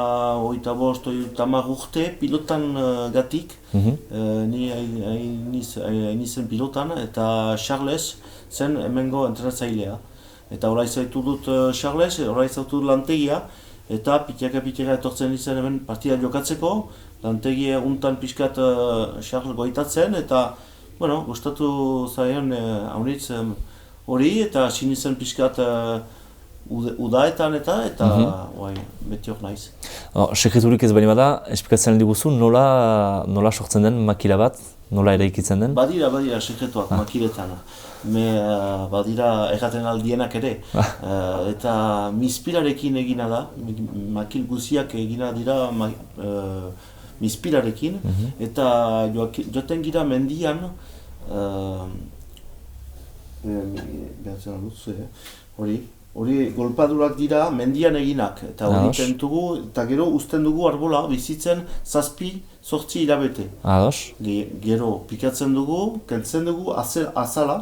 25-30 urte pilotan gatik. Ni hain zen pilotan eta Charles zen hemengo entrenatzailea. Eta horai zaitu dut Charles, horai zaitu dut lantegia. Eta pitiaka etortzen izan hemen partida jokatzeko, lantegi eguntan pixkat Charles goitatzen, eta gustatu zaion haunitz hori, eta hasi nintzen pixkat udaetan eta beti hor naiz. Sekreturik ez bali bada, esplikatzen diguzu nola sortzen den makila bat, nola eraikitzen den? Badira sekretuak makiletan. Badira erraten aldienak ere, eta mispirarekin egina da, makil guziak egina dira mispirarekin, eta joaten gira mendian, hori golpadurak dira mendian eginak, eta hori tentugu, eta gero uzten dugu arbola bizitzen 7-8 hilabete. Gero pikatzen dugu, kentzen dugu azala,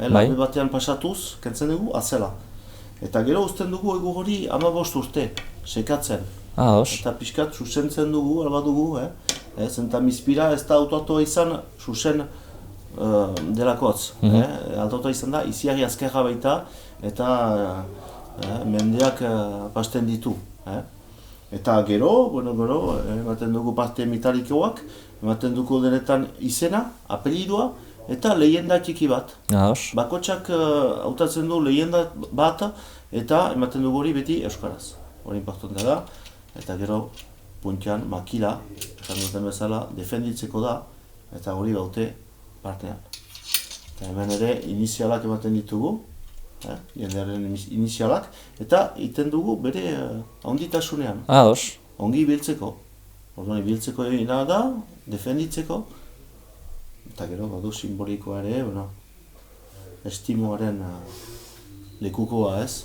labe batean pasatuz, kentzen dugu azela. Eta gero uzten dugu egu hori 15 urte, sekatzen. Eta pixkat susentzen dugu, alba dugu, zenta mispira ez da autoatua izan susen delakotz. Autoatua izan da, iziari azkerra baita, eta mendeak pasten ditu. Eta gero, ematen dugu parte metalikoak, ematen dugu denetan izena, apelidua, eta lehenda txiki bat. Bakotxak hautatzen du lehenda bat eta ematen dugu hori beti euskaraz. Hori importantea da, eta gero puntian makila, esan duten bezala, defenditzeko da, eta hori baute partean. Eta hemen ere inizialak ematen ditugu, jendearen inizialak, eta iten dugu bere handitasunean. Ongi ibiltzeko. Orduan ibiltzeko egina da, defenditzeko, eta gero badu simbolikoa ere, estimoaren lekukoa ez.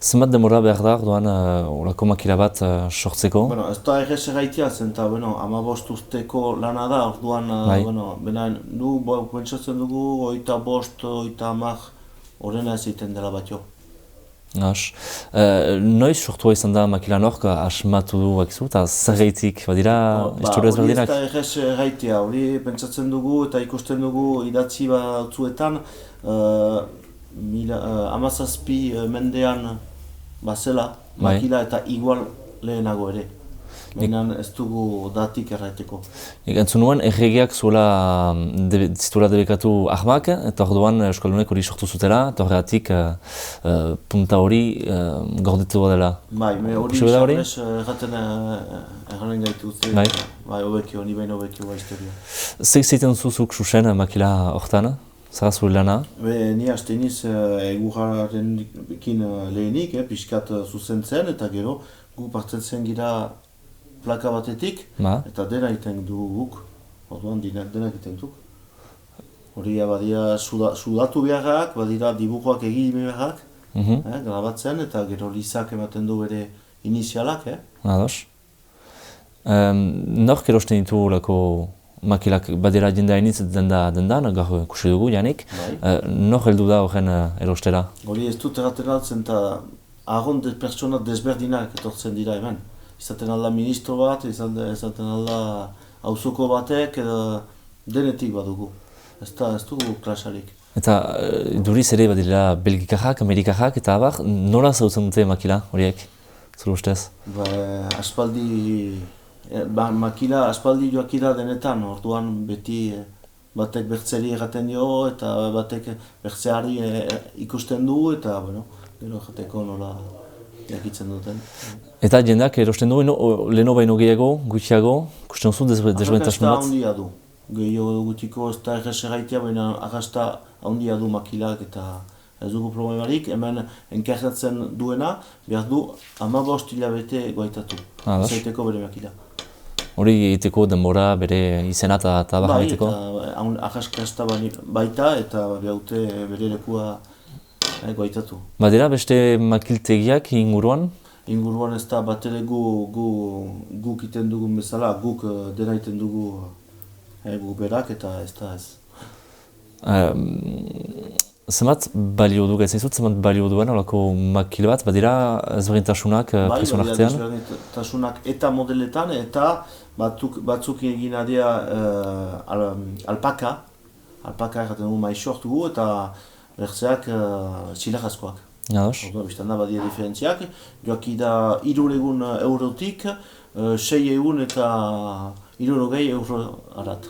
Zenbat demora behar da, orduan horako makila bat sortzeko? Ez da errez egaitia zen, eta 15 urteko lana da, orduan, nu pentsatzen dugu 25-30 horrena ez egiten dela bat jo. Noiz sortua izan da makilan hork asmatu du bakizu, eta zer gaitik, badira historio ezberdinak? Hori ez da errez gaitia, hori pentsatzen dugu eta ikusten dugu idatzi batzuetan 17 mendean bazela makila eta igual lehenago ere. baina ez dugu datik erraiteko. Entzun nuen, erregeak zituela debekatu ahmak, eta orduan euskaldunek hori sortu zutela, eta horregatik punta hori gordetu dela. Bai, hori Charles erraten gaitu, hobekio, ni behin hobekio historia. Zer zeiten zuzuk susen makila hortan, zara zure lana? Ni hasteniz egurrarekin lehenik, pixkat zuzentzen, eta gero gu partzen zen gira plaka batetik, eta dena egiten dugu guk, orduan dena egiten duk. Hori badira sudatu beharrak, badira dibujoak egin beharrak, grabatzen, eta gero lizak ematen du bere inizialak. Ados. Nork erosten ditu lako makilak, badira jendea initz dendan, gaur ikusi dugu, Janik. Nor heldu da horren erostera? Hori ez dut erraten altzen, eta ahon pertsona desberdinak etortzen dira hemen. Izaten alda ministro bat, izaten alda auzoko batek, denetik badugu. Ez dugu klasarik. Eta duriz ere badira belgikajak, amerikajak, eta abar, nola zautzen dute makila horiek, zure ustez? Makila aspaldi joakira denetan, orduan beti batek bertzeri erraten dio, eta batek bertzeari ikusten du, eta gero jateko nola jakitzen duten. Eta jendeak erosten du, leheno baino gehiago, gutxiago, ikusten zu desberdintasun bat? Arrakasta handia du. Gehiago gutxiko ez da errezerraitea, baina arrakasta handia du makilak eta ez dugu problemarik. Hemen enkargatzen duena, behar du 15 hilabete goaitatu. Zaiteko bere makila. Hori egiteko denbora bere izena eta baja egiteko? Bai, eta arrakasta baita eta behaute bere lekua goaitatu. Badira beste makiltegiak inguruan? Inguruan ez da bat ere guk iten dugun bezala, guk dena iten dugu guk berak eta ez da ez. Zemat balio du gaitzizut, zemat balio duen olako makil bat, badira ezberdintasunak presoan artean? Bai, badira ezberdintasunak eta modeletan eta batzuk egin adea alpaka erraten dugu maixort gu eta bertzeak txilegazkoak. Ados. Biztan da badia diferentziak, joaki da 300 eurotik, 600 eta 300 euro arat.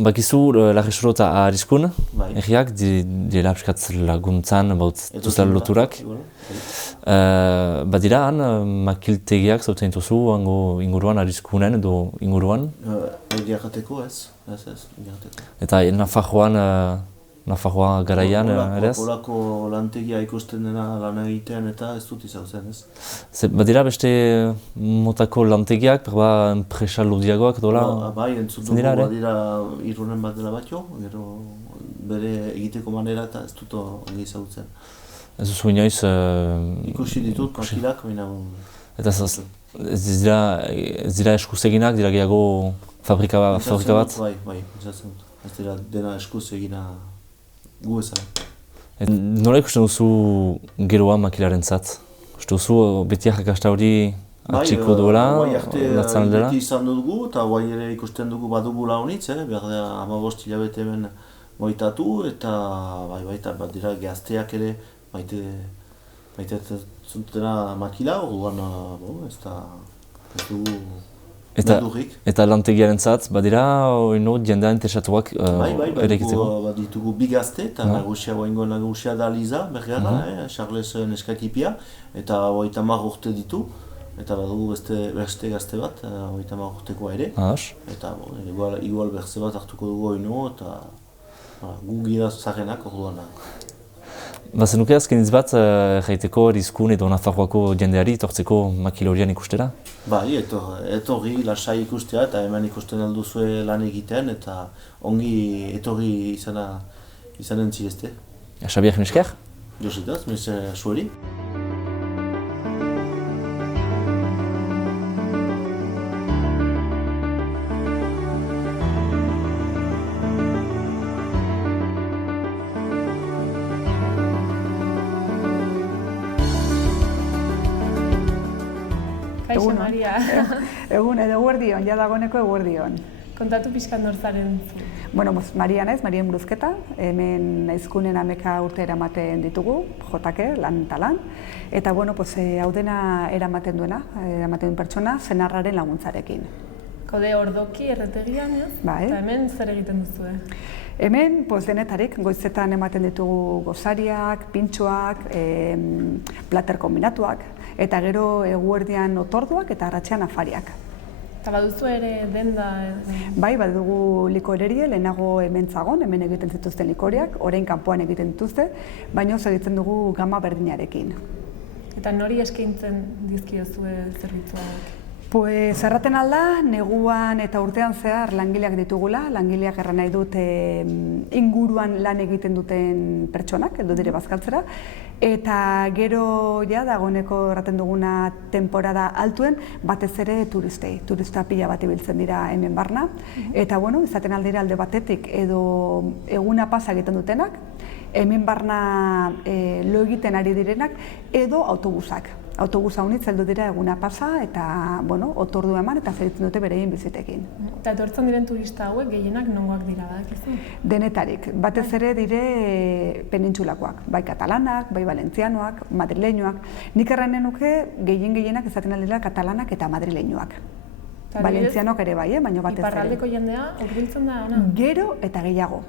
Bakizu Larresoro eta Arrizkun, erriak dira apskat laguntzan duzela loturak. Badira han makiltegiak zauten dituzu inguruan Arrizkunen edo inguruan? Egiakateko ez. Eta Nafarroa garaian ere ez? Olako lantegia ikusten dena lan egitean eta ez dut izauzen ez. Badira beste motako lantegiak, enpresa lodiagoak dola? Bai, entzut dugu badira Irunen bat dela batio, gero bere egiteko manera eta ez dut ongi izautzen. Ez duzu inoiz? Ikusi ditut, makilak, baina... Eta ez dira eskuz eginak, dira gehiago fabrika bat? Bai, izatzen dut. Ez dira dena eskuz egina gu ezan. Nola ikusten duzu geroa makilaren zat? Uste duzu beti arrakasta hori atxiko duela, latzen aldera? Beti izan dugu eta guai ere ikusten dugu badugula honitz, behar da 15 hilabete hemen moitatu eta baita bat dira gazteak ere maite zutena makila, orduan ez dugu medurrik. Eta lantegiaren zat, badira jendea interesatuak ere egiteko? Bai, ditugu bi gazte eta nagusia da Liza, bergara, Charles neskakipia, eta 30 urte ditu. Eta badugu beste gazte bat, 30 urtekoa ere. Eta igual berze bat hartuko dugu oino eta gu gira zarenak orduan. Bazenuke azken hitz bat jaiteko Arrizkun edo Nafarroako jendeari etortzeko makil horian ikustera? Bai, etorri lasai ikustea eta hemen ikusten alduzue lan egiten eta ongi etorri izanen zirezte. Xabier nesker? Jositaz, mese sueri. Egun edo eguerdion, ja dagoeneko eguerdion. Kontatu pixkan nortzaren zu? Bueno, Maria naiz, Marien Buruzketa, hemen Aizkunen 11 urte eramaten ditugu, jotake, lan eta lan. Eta, hau dena eramaten duen pertsona, senarraren laguntzarekin. Kode ordoki erretegian, ez? Bai. Eta hemen zer egiten duzu, Hemen, denetarik, goizetan ematen ditugu gozariak, pintxoak, plater kombinatuak, eta gero eguerdian otorduak eta arratsean afariak. Eta baduzu ere denda? Bai, badugu likorerie, lehenago hemen zagon, hemen egiten zituzten likoriak, orain kanpoan egiten dituzte, baina egiten dugu gama berdinarekin. Eta nori eskaintzen dizkiozue zerbitzuak? Pues erraten alda, neguan eta urtean zehar langileak ditugula, langileak erran nahi dut inguruan lan egiten duten pertsonak, heldu dire bazkaltzera, eta gero dagoeneko erraten duguna temporada altuen, batez ere turista pila bat ibiltzen dira hemen barna, eta izaten aldira alde batetik edo eguna pasa egiten dutenak, hemen barna lo egiten ari direnak, edo autobusak. Autobusa honitz heldu dira eguna pasa eta, otordu eman eta zeritzen dute bereien bizitekin. Eta etortzen diren turista hauek gehienak nongoak dira, badakizu? Denetarik, batez ere dire penintsulakoak, bai katalanak, bai valentzianoak, madrileñoak. Nik erranen nuke gehienak izaten aldira katalanak eta madrileñoak. Valentzianoak ere bai, baina batez ere. Iparraldeko jendea hurbiltzen da ona? Gero eta gehiago.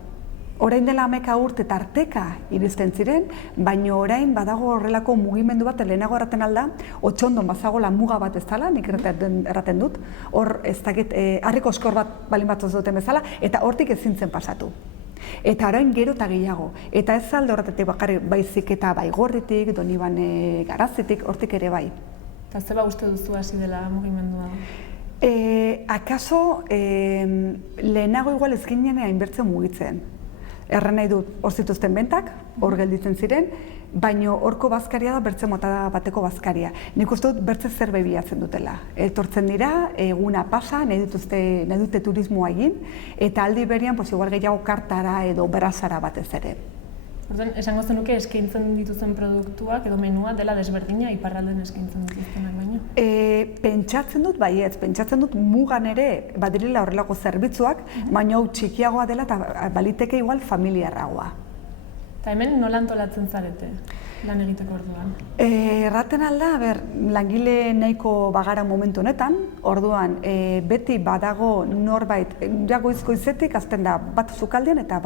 Orain dela 11 urte tarteka iristen ziren, baina orain badago horrelako mugimendu bat, lehenago erraten alda, Otxondon bazagola muga bat ez dela, nik erraten dut, hor ez dakit, harriko oskor bat balin bat duten bezala, eta hortik ezin zen pasatu. Eta orain gero eta gehiago, eta ez alde horretetik bakarrik baizik eta Baigorritik, Donibane Garazitik, hortik ere bai. Eta zeba uste duzu hasi dela mugimendua? Akaso lehenago igual ez ginen hainbertzen mugitzen. Erran nahi dut, hor zituzten bentak, hor gelditzen ziren, baina horko bazkaria da bertze mota bateko bazkaria. Nik uste dut bertze zerbait bilatzen dutela. Etortzen dira, eguna pasa, nahi dute turismoa egin, eta aldi berian igual gehiago kartara edo berazara batez ere. Orduan, esango zenuke eskaintzen dituzen produktuak edo menua dela desberdina iparralden eskaintzen dituztenak baino? Pentsatzen dut, baietz, pentsatzen dut mugan ere badirela horrelako zerbitzuak, baina hau txikiagoa dela eta baliteke igual familiarragoa. Eta hemen nola antolatzen zarete lan egiteko orduan? Erraten alda, langile nahiko bagara momentu honetan, orduan beti badago norbait, goizetik azten da bat sukaldean eta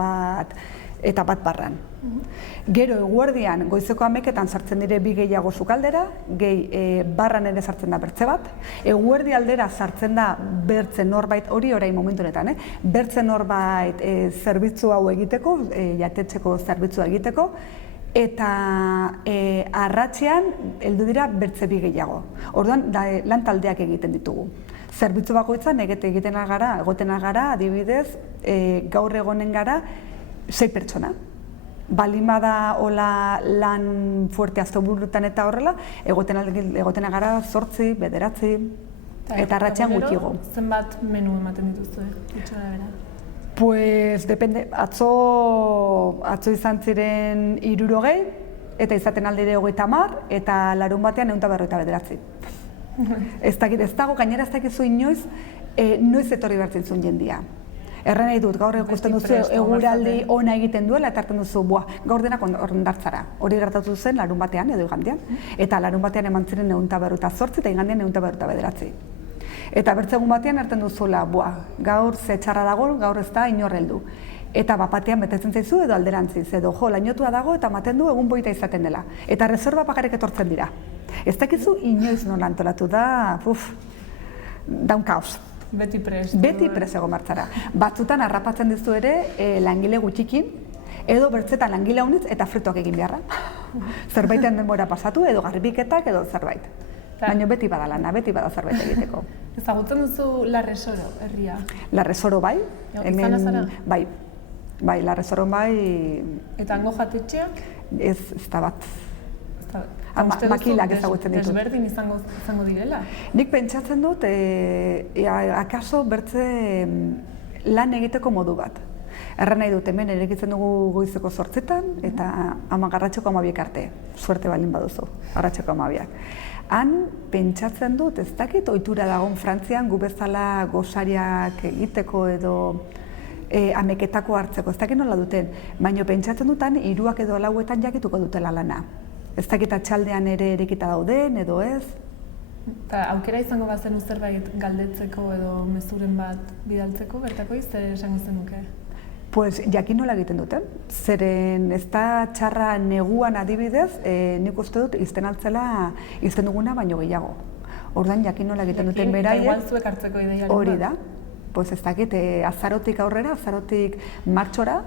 bat barran. Gero eguerdian goizeko 11etan sartzen dire bi gehiago sukaldera, barran ere sartzen da bertze bat, eguerdi aldera sartzen da bertze norbait, hori orain momentu honetan, bertze norbait zerbitzu hau egiteko, jatetxeko zerbitzua egiteko, eta arratsean heldu dira bertze bi gehiago. Orduan lan taldeak egiten ditugu. Zerbitzu bakoitzan egiten gara, adibidez, gaur egonen gara 6 pertsona. Balin bada hola lan fuerte asteburutan eta horrela, egoten gara 8, 9, eta arratsean gutxiago. Zenbat menu ematen dituzue, itxura bera? Pues depende, atzo izan ziren 60, eta izaten aldire 30, eta larun batean 159. Ez dago, gainera ez dakizu inoiz, noiz etorri bertzen zuen jendia. Erren nahi dut, gaur ikusten duzu eguraldi ona egiten duela eta hartzen duzu, gaur denak ondartzara. Hori gertatu zen larun batean edo igandean. Eta larun batean eman ziren 158 eta igandean 159. Eta bertzegun batean hartzen duzula, gaur ze txarra dago, gaur ez da inor heldu. Eta batean betetzen zaizu edo alderantziz, edo lainotua dago eta ematen du egun boita izaten dela. Eta reserva bakarrik etortzen dira. Ez dakizu inoiz nola antolatu da, daun kaos. Beti prest. Beti prest egon martzara. Batzutan harrapatzen dizu ere langile gutxikin, edo bertzetan langile haunitz eta frituak egin beharra. Zerbaiten denbora pasatu, edo garbiketak, edo zerbait. Baina beti bada lana, beti bada zerbait egiteko. Ezagutzen duzu Larresoro herria? Larresoro bai. Izan azara? Bai, Larresoron bai. Eta hango jatetxeak? Ez da bat. Makilak ezagutzen ditut. Desberdin izango direla? Nik pentsatzen dut, akaso bertze lan egiteko modu bat. Erran nahi dut, hemen erekitzen dugu goizeko 8etan eta arratseko 12 arte. Suerte baldin baduzu, arratseko 12. Han pentsatzen dut, ez dakit, ohitura dagoen Frantzian gu bezala gosariak egiteko edo ameketako hartzeko, ez dakit nola duten, baina pentsatzen dutan 3 edo 4etan jakituko dutela lana. Ez dakit atxaldean ere erekita dauden edo ez. Aukera izango bazen zerbait galdetzeko edo mezuren bat bidaltzeko, bertako zer esango zenuke? Pues jakin nola egiten duten, zeren ez da txarra neguan adibidez, nik uste dut izten altzela izten duguna baino gehiago. Orduan jakin nola egiten duten beraiek. Igual zuek hartzeko ideia. Hori da. Pues ez dakit, azarotik aurrera, azarotik martxora,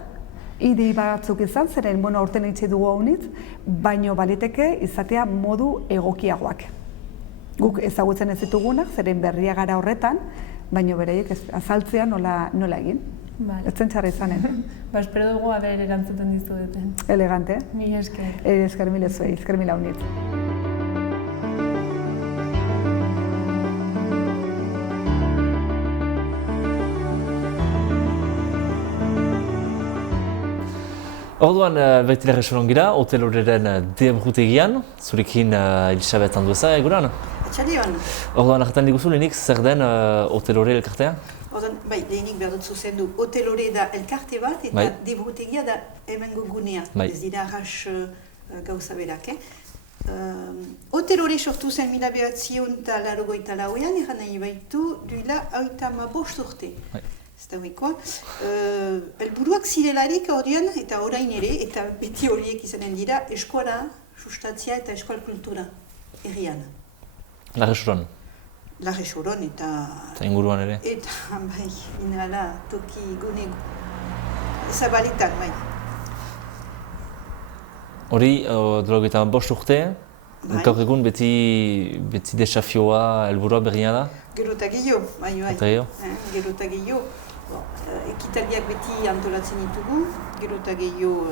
idei batzuk izan, zeren, aurten itxi dugu haunitz, baino baliteke izatea modu egokiagoak. Guk ezagutzen ez ditugunak, zeren berria gara horretan, baino beraiek azaltzea nola egin. Ez zen txarra izanen. Espero dugu aber erantzuten dizudeten. Elegante. Mila esker. Esker mila zuei, esker mila haunitz. Orduan, baitila resoron gira, Hotel Horreren debrutegian, zurekin Elisabet Andueza, eguran? Etxaldeon. Orduan, arretan diguzu, lehenik zer den Hotel Horre elkartea? Orduan, lehenik behar dut zuzendu, Hotel Horre da elkarte bat eta debrutegia da hemengo gunea. Ez dira arras gauza berak. Hotel Horre sortu zen 1984an, eran nahi baitu duela 35 urte. Ez da horikoa. Helburuak zirelarik ordean eta orain ere, eta beti horiek izanen dira, eskola sustatzia eta eskola kultura herrian. Larresoron? Larresoron eta... Eta inguruan ere? Eta, bai, inala, toki gune zabaletan, bai. Hori, dologetan 5 urte, gaur egun beti desafioa, helburua berriena da? Gero eta gehiago, bai. Gero eta gehiago. Ekitaldiak beti antolatzen ditugu, gero eta gehiago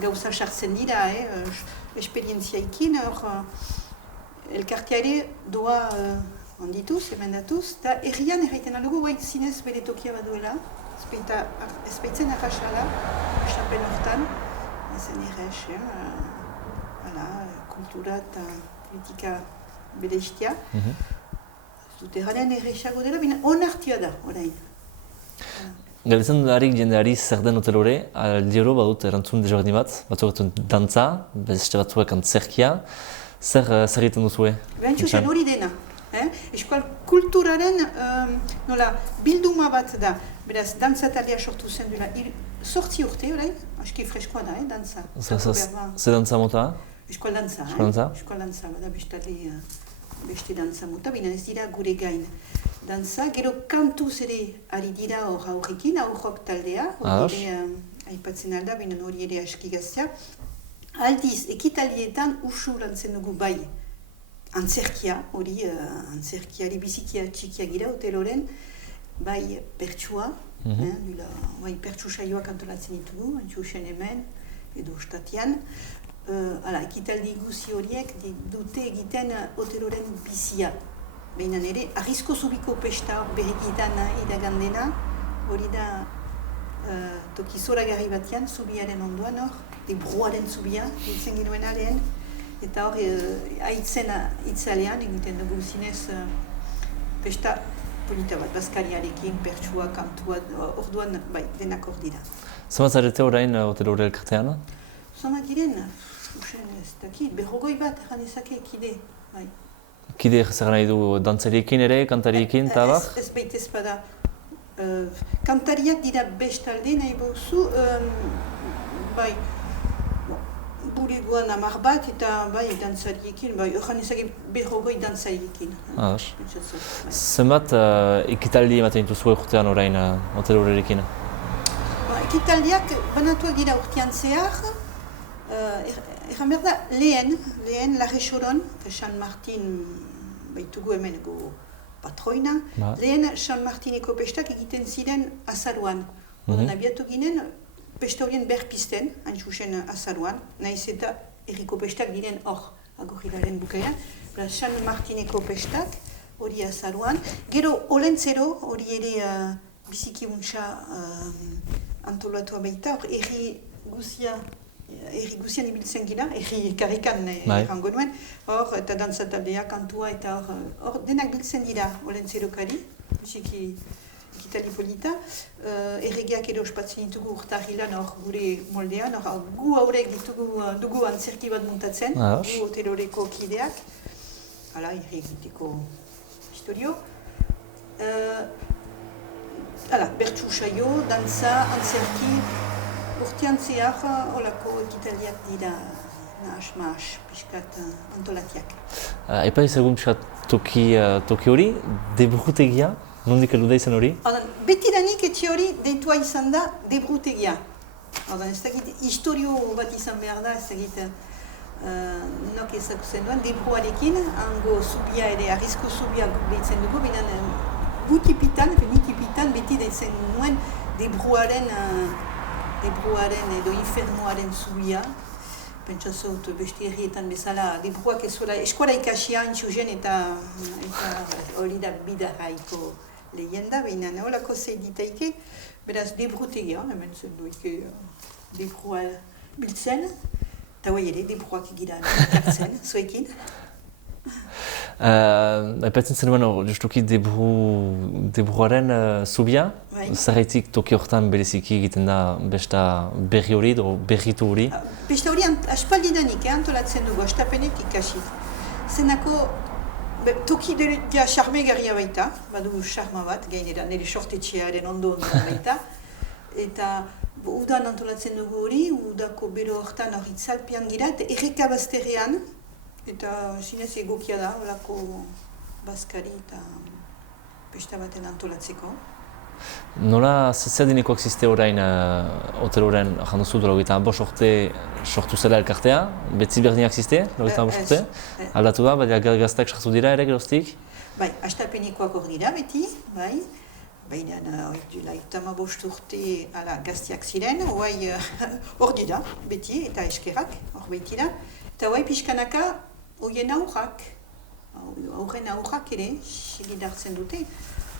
gauza sartzen dira, esperientziaikin, elkartea ere doa handituz, emendatuz, eta herrian erraiten aldugu, bai zinez bere tokia baduela, ezpeitzen arrasala, esapen hortan, ezen errez, kultura eta politika bereiztia. Dute garen errexago dela, bina onartia da, orain. Galdetzen dudarik jendeari zer den Hotel Horre, aldioro badut erantzun desberdin bat, batzuk dantza, beste batzuek antzerkia, zer egiten duzue? Bentsuzen hori dena. Eskual kulturaren bilduma bat da, beraz, dantza talia sortu zen duela 8 urte, orain, aski freskoa da, dantza. Ze dantza mota? Eskual dantza, bada beste dantza mota, bina ez dira gure gain. Dantza, gero kantuz ere ari dira hor aurrekin, aurrok taldea, hori ere aipatzen alda, bina hori ere aski gaztea. Aldiz, ekitalietan usu lantzen dugu bai antzerkia, hori antzerkiari bizikia txikia gira Hotel Horren, bai pertsua, bai pertsu saioak antolatzen ditugu, antxusen hemen, edo ostatian. Ekitaldi guzi horiek dute egiten Hotel Horren bizia. Baina ere, arrizko zubiko pesta berrikitan idagandena, hori da toki zoragarri batean, zubiaren ondoan hor, Ebruaren zubia, ditzen genuen alean, eta hor, haitzen itzalean, egiten dugu zinez pesta polita bat, bazkariarekin, pertsua, kantua, orduan, bai, denak hor dira. Zamat zarete orain Hotel Horre elkartean? Zamat diren, ez dakit, berrogoi bat erran ezake kide, bai. Kide zer nahi du dantzariekin ere, kantariekin, eta abar? Ez baita ez bada. Kantariak dira bestalde nahi bauzu, bai, bulegoan 10 bat eta bai dantzariekin, bai, erran ezake berrogoi dantzariekin. Zenbat ekitaldi ematen dituzue urtean orain Hotel Horrerekin? Ekitaldiak banatuak dira urtean zehar, erran behar da, lehen Larresoron, San Martin baitugu hemen patroina, lehen San Martineko pestak egiten ziren azaruan. Horren abiatu ginen, pesta horien berpisten, hain azaruan, nahiz eta erriko pestak diren hor, agorrilaren bukaeran. San Martineko pestak, hori azaruan. Gero, Olentzero, hori ere biziki untsa antolatua baita, hor erri guzian ibiltzen gira, erri karrikan errango nuen, hor eta dantzataldea, kantua eta hor denak biltzen dira Olentzerokari, musiki ekitali polita, erregeak ere ospatzen ditugu urtarrilan hor gure moldean, hor gu haurek dugu antzerki bat muntatzen, gu hoteloreko kideak, hala erri egiteko historio. Bertsu saio, dantza, antzerki, urtean zehar olako ekitaliak dira nahas, pixkat antolatiak. Epa ezagun pixkat toki hori, debrutegia, nondik heldu da izan hori? Betidanik etxe hori deitua izan da debrutegia. Ez dakit historio bat izan behar da, ez dakit nok ezagutzen duen, debruarekin, hango zubia ere, arrizko zubia deitzen dugu, binen nitipitan beti deitzen nuen debruaren edo infernuaren zubia. Pentsatzot beste herrietan bezala, debruak eskola ikasia intxuzen eta hori da bidarraiko lehenda, baina holako zeiditaike, beraz debrutegia, hemen zen duike debrua biltzen, eta hoi ere debruak gira ekartzen, zuekin. Aipatzen zenuen justuki debruaren zubia, zerretik toki horretan bereziki egiten da besta berri hori, berritu hori? Besta hori aspaldidanik antolatzen dugu, astapenek ikasi. Zenako toki dira xarmegarria baita, badu xarma bat, gainera nire sortetxearen ondo baita, eta udan antolatzen dugu hori, udako bero horretan hori itzalpian gira, eta erreka bazterrean, eta zinez egokia da, olako bazkari eta besta baten antolatzeko. Nola zer dinekoak ziste orain hoteloren janduzu dola hogeita bost urte sortu zela elkartea? Betzi berdinak ziste, hogeita bost urte? Aldatu da, baina gaztak sartu dira ere geroztik? Bai, astapenikoak hor dira beti, bai. Baina hogeita bost urte gaztiak ziren, hor dira beti eta eskerrak hor baitira. Eta hoai pixkanaka horien aurren aurrak ere segidartzen dute.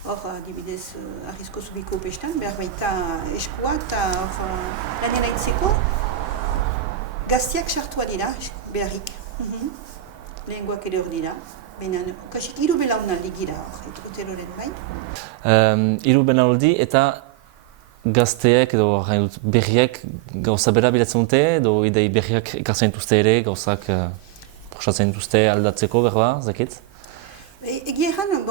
Hor, adibidez, arrizko zubiko pestan, behar baita eskua eta lanen aitzeko gaztiak sartua dira, beharrik. Lehengoak ere hor dira. Baina, kasik hiru belaunaldi gira hor, hoteloren bai. Hiru belaunaldi eta gazteek edo berriak gauza bera bilatzen dute, edo idei berriak ekartzen dituzte ere, gauzak prosatzen dituzte aldatzeko, berba, zakit? Egia erran,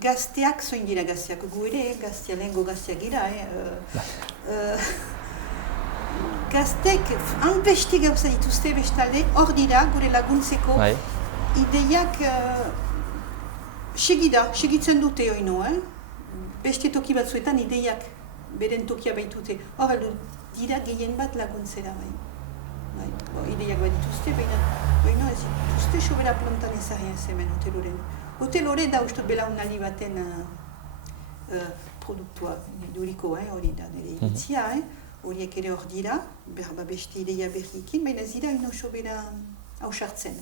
gazteak zoin dira gazteak, gu ere, lehengo gazteak gira. Gazteek hanbeste gauza dituzte bestalde, hor dira, gure laguntzeko, ideiak segitzen dute oino, beste toki batzuetan ideiak beren tokia baitute. Hor dira gehien bat laguntzera bai. Ideiak bat dituzte, baina ez dituzte sobera plantan ezarria hemen hoteloren. Hotelore da uste belaunaldi baten produktua duriko, hori da nire iritzia, horiek ere hor dira, berba beste ideia berriekin, baina ez dira ino sobera hausartzen.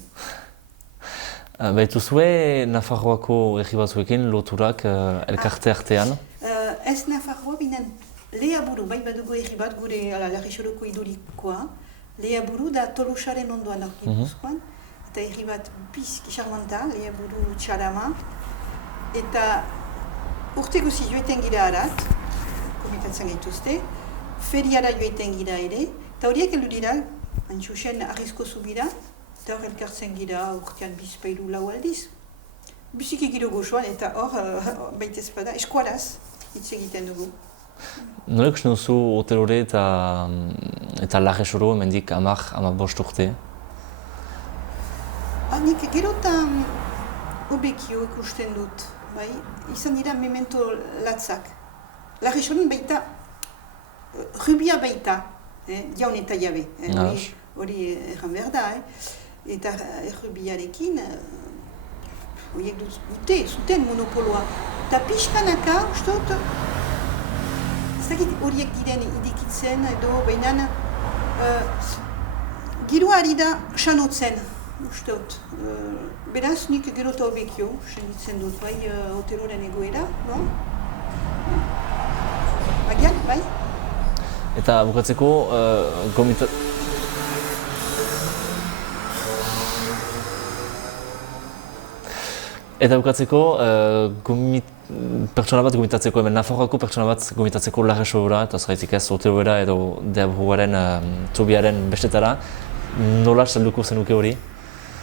Baituzue Nafarroako herri batzuekin loturak elkarte artean? Ez Nafarroa binen Leaburu, bai badugu herri bat gure Larrixoroko idurikoa. Leaburu da Tolosaren ondoan hor Gipuzkoan, eta herri bat bizki charmanta, Leaburu Txarama. Eta urte guzi joeten gira arat, komitatzen gaituzte, feriara joeten gira ere, eta horiek heldu dira, antxusen arrizko zubira, eta hor elkartzen gira urtean bizpailu lau aldiz. Biziki giro gozoan eta hor baitez bada eskualaz hitz egiten dugu. Nola ikusten duzu hotelore eta Larrexoro hemendik 10-15 urte? Nik gero eta hobekio ikusten dut, bai? Izan dira memento latzak. Larrexoren baita, rubia baita, jaun eta jabe. Hori erran behar da, eta errubiarekin horiek zuten monopoloa. Eta pixkanaka, ustot, ez dakit horiek diren idikitzen edo behinan giroa ari da sanotzen, ustot. Beraz, nik gero eta hobekio senditzen dut, bai, hoteloren egoera, no? Bagian, bai? Eta bukatzeko, pertsona bat gomitatzeko, hemen Nafarroako pertsona bat gomitatzeko Larresorora, eta zergatik ez Oteroera edo Deabruaren Tobiaren bestetara, nola salduko zenuke hori?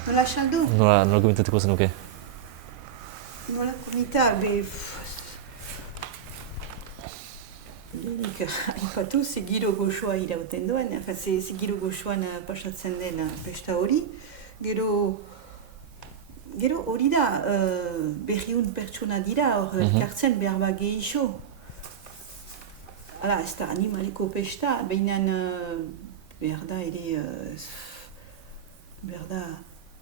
Nola saldu? Nola gomitatuko zenuke? Nola komita, haipatu segiro goxoa irauten duen, segiro goxoan pasatzen den pesta hori, gero hori da, berriun pertsona dira, hor elkartzen behar bat gehiago. Hala, ez da animaliko pesta, baina behar da ere, behar da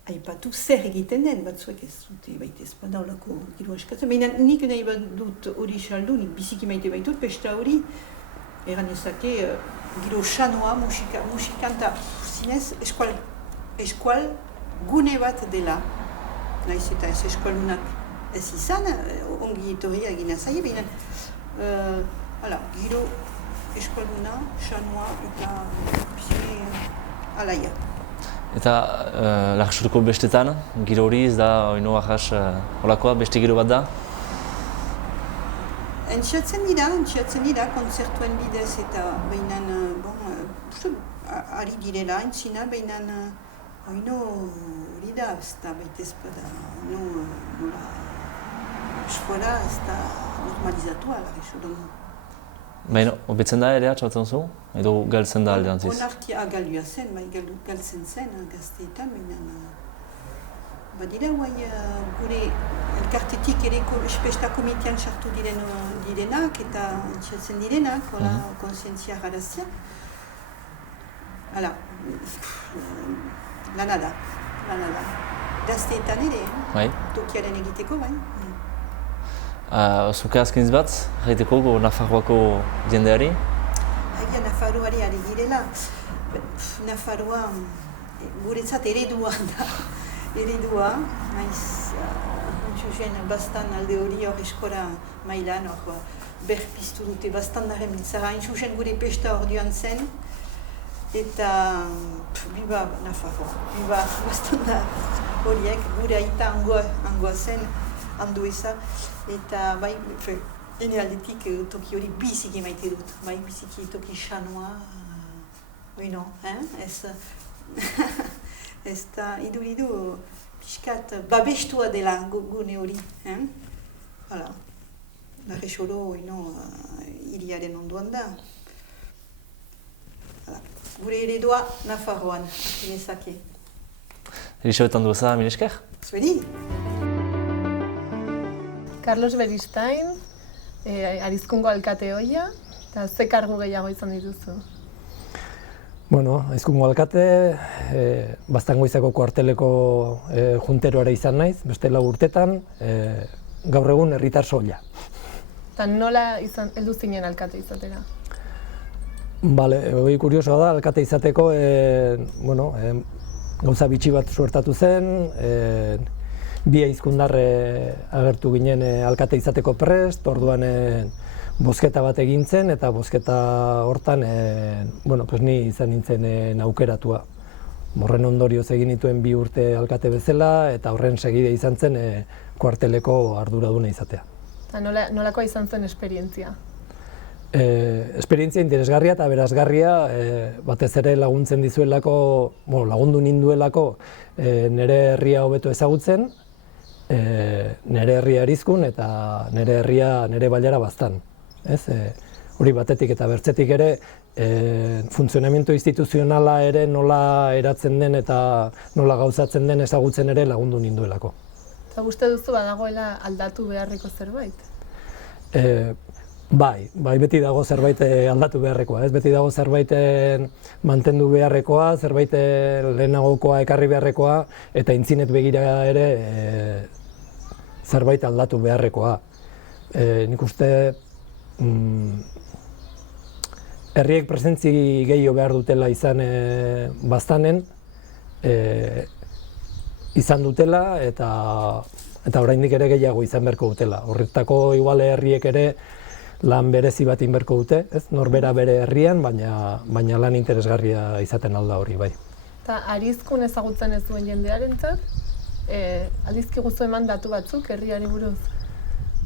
aipatu zer egiten den, batzuek ez dute baita ezpada horako giro eskatzen. Baina nik nahi bat dut hori saldu, nik biziki maite baitut pesta hori, eran ezake giro sanoa musikanta zinez eskual gune bat dela. Naiz eta ez eskualunak ez izan, ongi etorria egina zaie, baina giro eskualuna, sanoa eta biziki alaia. Eta Larresoroko bestetan, giro hori ez da oino ahas holakoa, beste giro bat da? Entxatzen dira, kontzertuen bidez eta behinan, ari direla entzina, behinan oino hori da, ez da baita ezpada, nola eskola ez da normalizatua Larresoron. Baina, obetzen da ere atxabatzen zu? Edo galtzen da aldeantziz? Onartia galdua zen, galtzen zen gazteetan, baina badira guai gure elkartetik ere pesta komitean sartu direnak eta entxatzen direnak, konsientzia garazia. Hala, lana da. Gazteetan ere, tokiaren egiteko, bai. Zuke azkeniz bat, egiteko Nafarroako jendeari? Hagia Nafarroari ari girela. Nafarroa guretzat eredua da. Naiz, juzen bastan alde hori hor eskola mailan, hor berpiztu dute bastan daren biltzara. Juzen gure pesta hor duan zen. Eta biba Nafarroa, biba bastan da horiek, gure aita angoa zen. Handu eza, eta bai, ene aldetik toki hori biziki maite dut, bai, biziki toki sanoa, oino, ez da iduridu pixkat babestua dela gune hori, hala, Larresoro oino hiriaren onduan da, gure eredua Nafarroan, genezake. Elisabetan duza, mil esker? Zuedi! Carlos Beristain, Arizkungo alkate ohia, eta ze kargu gehiago izan dituzu? Bueno, Arizkungo alkate, Baztangoizako kuarteleko junteroara izan naiz, beste 4 urtetan, gaur egun herritar soila. Eta nola heldu zinen alkate izatera? Bale, hori kuriosoa da, alkate izateko, gauza bitxi bat suertatu zen, bi hizkundarre agertu ginen alkate izateko prest, orduan bozketa bat egin zen, eta bozketa hortan ni izan nintzen aukeratua. Horren ondorioz egin nituen 2 urte alkate bezala, eta horren segide izan zen kuarteleko arduraduna izatea. Eta nolakoa izan zen esperientzia? Esperientzia interesgarria eta berazgarria, batez ere laguntzen dizuelako, lagundu ninduelako nire herria hobeto ezagutzen, nire herria Arizkun eta nire herria nire bailara Baztan. Hori batetik eta bertzetik ere, funtzionamiento instituzionala ere nola eratzen den eta nola gauzatzen den ezagutzen ere lagundu ninduelako. Eta uste duzu badagoela aldatu beharreko zerbait? Bai, beti dago zerbait aldatu beharrekoa, beti dago zerbait mantendu beharrekoa, zerbait lehenagokoa ekarri beharrekoa, eta aintzinet begira ere zerbait aldatu beharrekoa. Nik uste herriek presentzi gehiago behar dutela izan Baztanen, izan dutela eta oraindik ere gehiago izan beharko dutela. Horretako igual herriek ere lan berezi bat inberko dute, ez? Norbera bere herrian, baina lan interesgarria izaten alda hori, bai. Eta Arizkun ezagutzen ez duen jendearentzat, aldizkigu zu eman datu batzuk herriari buruz?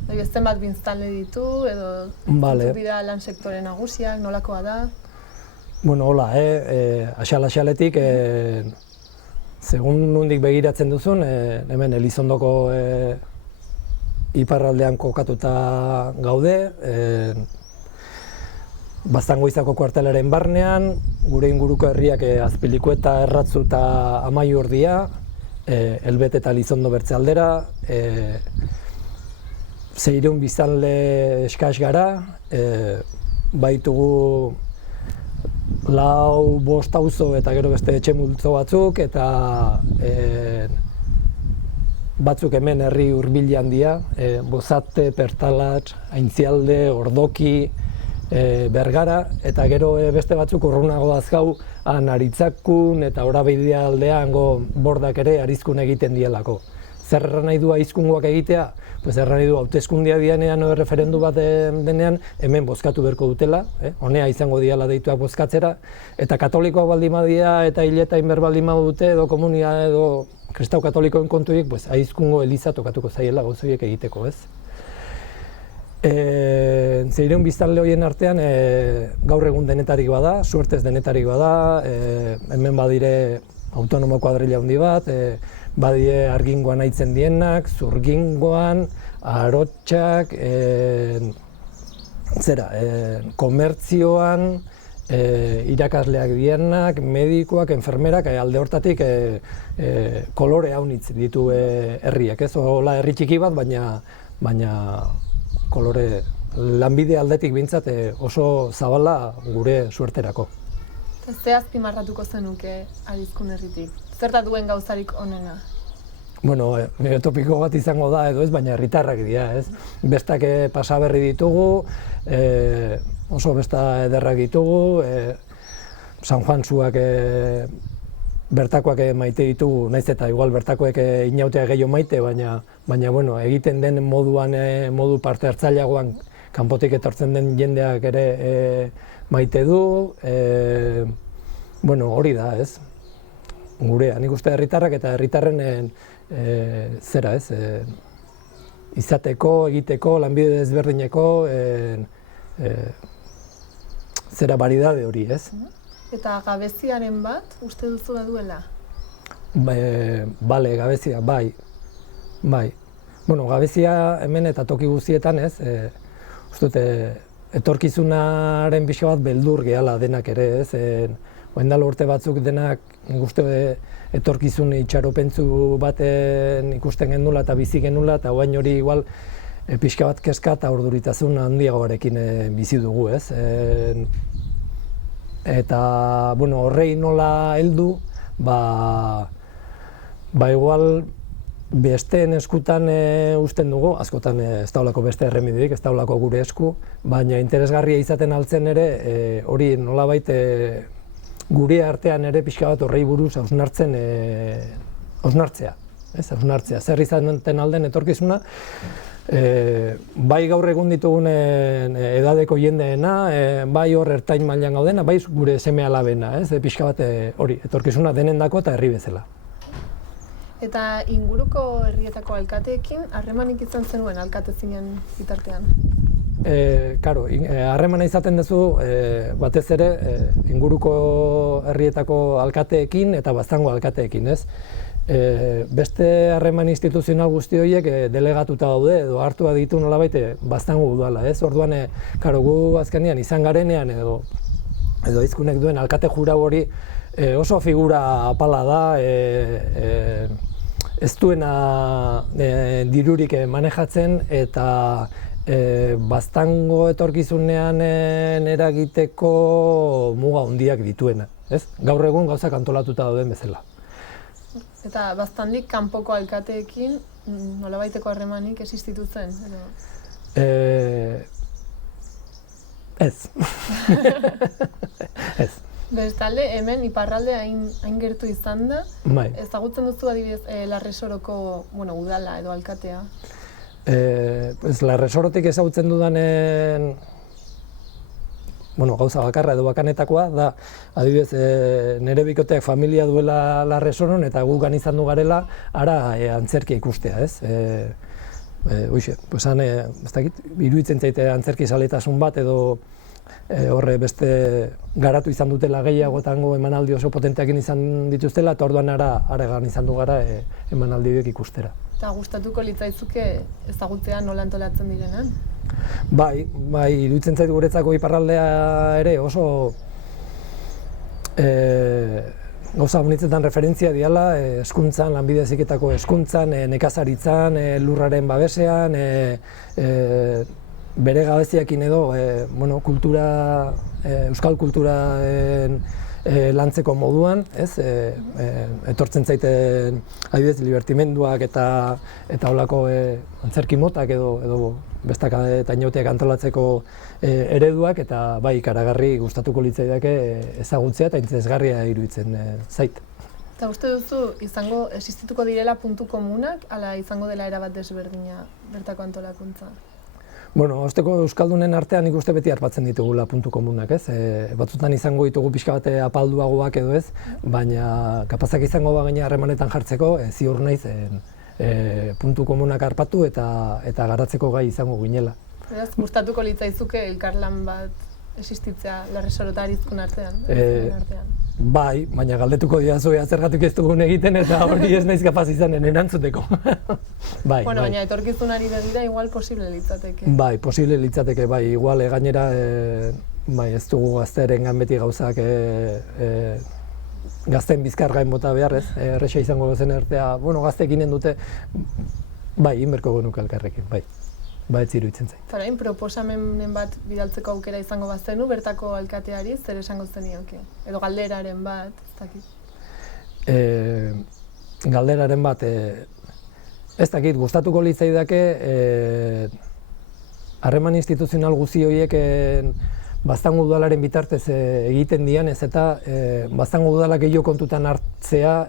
Zenbat biztanle ditu, edo zeintzuk dira lan sektore nagusiak, nolakoa da? Bueno, hola, axal-axaletik, segun nondik begiratzen duzun, hemen Elizondoko iparraldean kokatuta gaude, Baztangoizako kuartelaren barnean, gure inguruko herriak Azpilikueta, Erratzu eta Amaiur dira, Elbet eta Elizondo bertze aldera, 600 biztanle eskas gara, baitugu 4-5 auzo eta gero beste etxe multzo batzuk, eta batzuk hemen herri hurbilean dira, Bozate, Pertalatx, Aintzialde, Ordoki, Bergara, eta gero beste batzuk urrunago dazkau Aritzakun eta Orabeidea aldea hango bordak ere Arizkun egiten dielako. Zer erran nahi du Aizkungoak egitea? Erran nahi du hauteskundia dianean o referendu bat denean hemen bozkatu beharko dutela, honea izango diala deituak bozkatzera, eta katolikoak baldin badia eta hileta inber baldin badute edo komunia edo kristau katolikoen kontuik, Aizkungo eliza tokatuko zaiela gauzoiek egiteko, ez? 600 biztanle horien artean gaur egun denetarik bada, suertez denetarik bada, hemen badire autonomo kuadrilla handi bat, badie Argingoan aitzen dienak, Zurgingoan, Arotxak, komertzioan, irakasleak dienak, medikoak, enfermerak, alde hortatik kolore haunitz ditu herriak, ez? Hola herri txiki bat, baina kolore lanbide aldetik bintzat oso zabala gure suerterako. Ze azpimarratuko zenuke Arizkun herritik? Zer da duen gauzarik onena? Bueno, topiko bat izango da edo ez, baina herritarrak dira, ez? Bestak pasaberri ditugu, oso besta ederrak ditugu, San Juansuak bertakoak maite ditugu, naiz eta igual bertakoek inautea gehiago maite, baina bueno, egiten den moduan, modu parte hartzaileagoan kanpotik etortzen den jendeak ere maite du, bueno, hori da, ez? Gurea, nik uste herritarrak eta herritarren zera, ez? Izateko, egiteko, lanbide desberdineko zera baridade hori, ez? Eta gabeziaren bat, uste duzu da duela? Bale, gabezia, bai. Bueno, gabezia hemen eta toki guztietan, ez? Uste etorkizunaren pixka bat beldur gehala denak ere, ez? Oendalo urte batzuk denak, nik uste etorkizun itxaropentzu baten ikusten genula eta bizi genula, eta oain hori igual pixka bat keska eta urduritasun handiagoarekin bizi dugu, ez? Eta, bueno, horrei nola heldu, igual besteen eskutan uzten dugu, askotan ez daulako beste erremidik, ez daulako gure esku, baina interesgarria izaten altzen ere, hori nolabait gure artean ere pixka bat horrei buruz hausnartzea, zer izaten alden etorkizuna, bai gaur egun ditugunen edadeko jendeena, bai hor ertain mailan gaudena, bai gure seme alabena, pixka bat hori, etorkizuna denendako eta herri bezala. Eta inguruko herrietako alkateekin harremanik izan zenuen alkatezinen bitartean? Karo, harremana izaten duzu batez ere inguruko herrietako alkateekin eta Baztango alkateekin, ez? Beste harreman instituzional guzti horiek delegatuta daude edo hartua ditu nolabait Baztango udala, ez? Orduan, karo, gu azkenean izan garenean edo Aizkunek duen alkate jurau hori oso figura apala da, ez duena dirurik manejatzen eta Baztango etorkizunean eragiteko muga handiak dituena, ez? Gaur egun gauzak antolatuta dauden bezala. Eta Baztandik kanpoko alkateekin nolabaiteko harremanik existitu zen? Ez. Ez. Bestalde, hemen iparralde hain gertu izan da, ezagutzen duzu adibidez Larresoroko udala edo alkatea? Larresorotik ezagutzen dudanen gauza bakarra edo bakanetakoa da, adibidez, nire bikoteak familia duela Larresoron eta gugan izan du garela ara antzerkia ikustea, ez? Han, ez dakit, iruditzen zaite antzerki zaletasun bat edo horre beste garatu izan dutela gehiagotango emanaldi oso potenteakin izan dituztela eta orduan ara izan du gara emanaldi horiek ikustera. Eta gustatuko litzaizuke ezagutzea nola antolatzen direnan? Bai, iruditzen zait guretzako iparraldea ere oso gauza honitzetan referentzia diala, hezkuntzan, lanbide heziketako hezkuntzan, nekazaritzan, lurraren babesean, bere gabeziakin edo euskal kulturaren lantzeko moduan, etortzen zaiten adibidez libertimenduak eta holako antzerki motak edo bestak eta inauteak antolatzeko ereduak eta bai ikaragarri gustatuko litzaidake ezagutzea eta interesgarria iruditzen zait. Eta uste duzu existituko direla puntu komunak ala izango dela erabat desberdina bertako antolakuntza? Osteko euskaldunen artean nik uste beti arpatzen ditugula puntu komunak, ez? Batzutan izango ditugu pixka bat apalduagoak edo ez, baina kapazak izango bagina harremanetan jartzeko, ziur naiz puntu komunak arpatu eta garatzeko gai izango ginela. Beraz, gustatuko litzaizuke elkarlan bat existitzea Larresoro eta Arizkun artean? Bai, baina galdetuko didazu zergatik ez dugun egiten eta hori ez naiz kapaz izanen erantzuteko. Baina etorkizunari begira igual posible litzateke. Bai, posible litzateke, bai, igual gainera ez dugu gaztearengan beti gauzak gazteen bizkar gain bota behar, ez? Erresa izango zen ertea, gazteekinen dute, bai, inberko genuke elkarrekin, bai. Ez iruditzen zait. Orain, proposamenen bat bidaltzeko aukera izango bazenu, bertako alkateari zer esango zenioke? Edo galderaren bat, ez dakit? Galderaren bat, ez dakit, gustatuko litzaidake harreman instituzional guzi horiek Baztango udalaren bitartez egiten dian ez eta Baztango udalak gehiago kontutan hartzea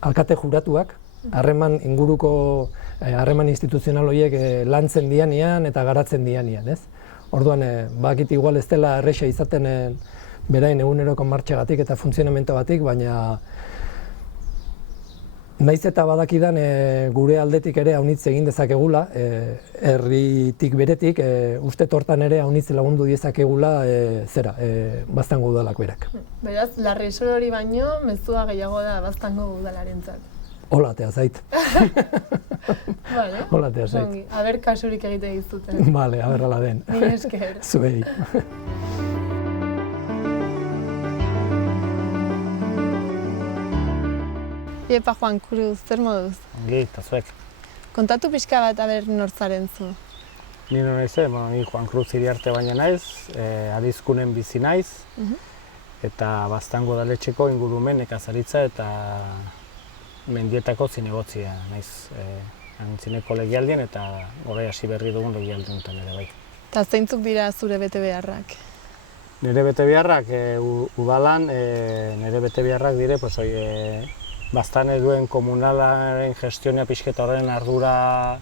alkate juratuak, harreman inguruko harreman instituzional horiek lantzen dianean eta garatzen dianean, ez? Orduan, bakit igual ez dela erresa izaten berain eguneroko martxegatik eta funtzionamentogatik, baina naiz eta badakidan gure aldetik ere aunitz egin dezakegula, herritik beretik, uste tortan ere aunitz lagundu dezakegula Baztango udalak berak. Beraz, Larresoro hori baino, mezua gehiago da Baztango udalarentzat. Hola, atea zait. Vale. Hola, atea zait. Aber kasurik egite dizuten. Vale, aber hala den. Mila esker. Zuei. Iepa Juan Cruz, zer moduz? Ongi, eta zuek. Kontatu pixka bat aber nortzaren zu. Ni no naiz, ni Juan Cruz Iriarte baina naiz, Arizkunen bizi naiz, eta Baztango udaletxeko ingurumen nekazaritza eta mendietako zinegotzia naiz. Zineko legialdien eta horre hasi berri dugun legialdien ere bai. Eta zeintzuk dira zure betebeharrak? Nire betebeharrak udalan, nire betebeharrak dire, Baztan eduen komunalaren gestionea pixketa horren ardura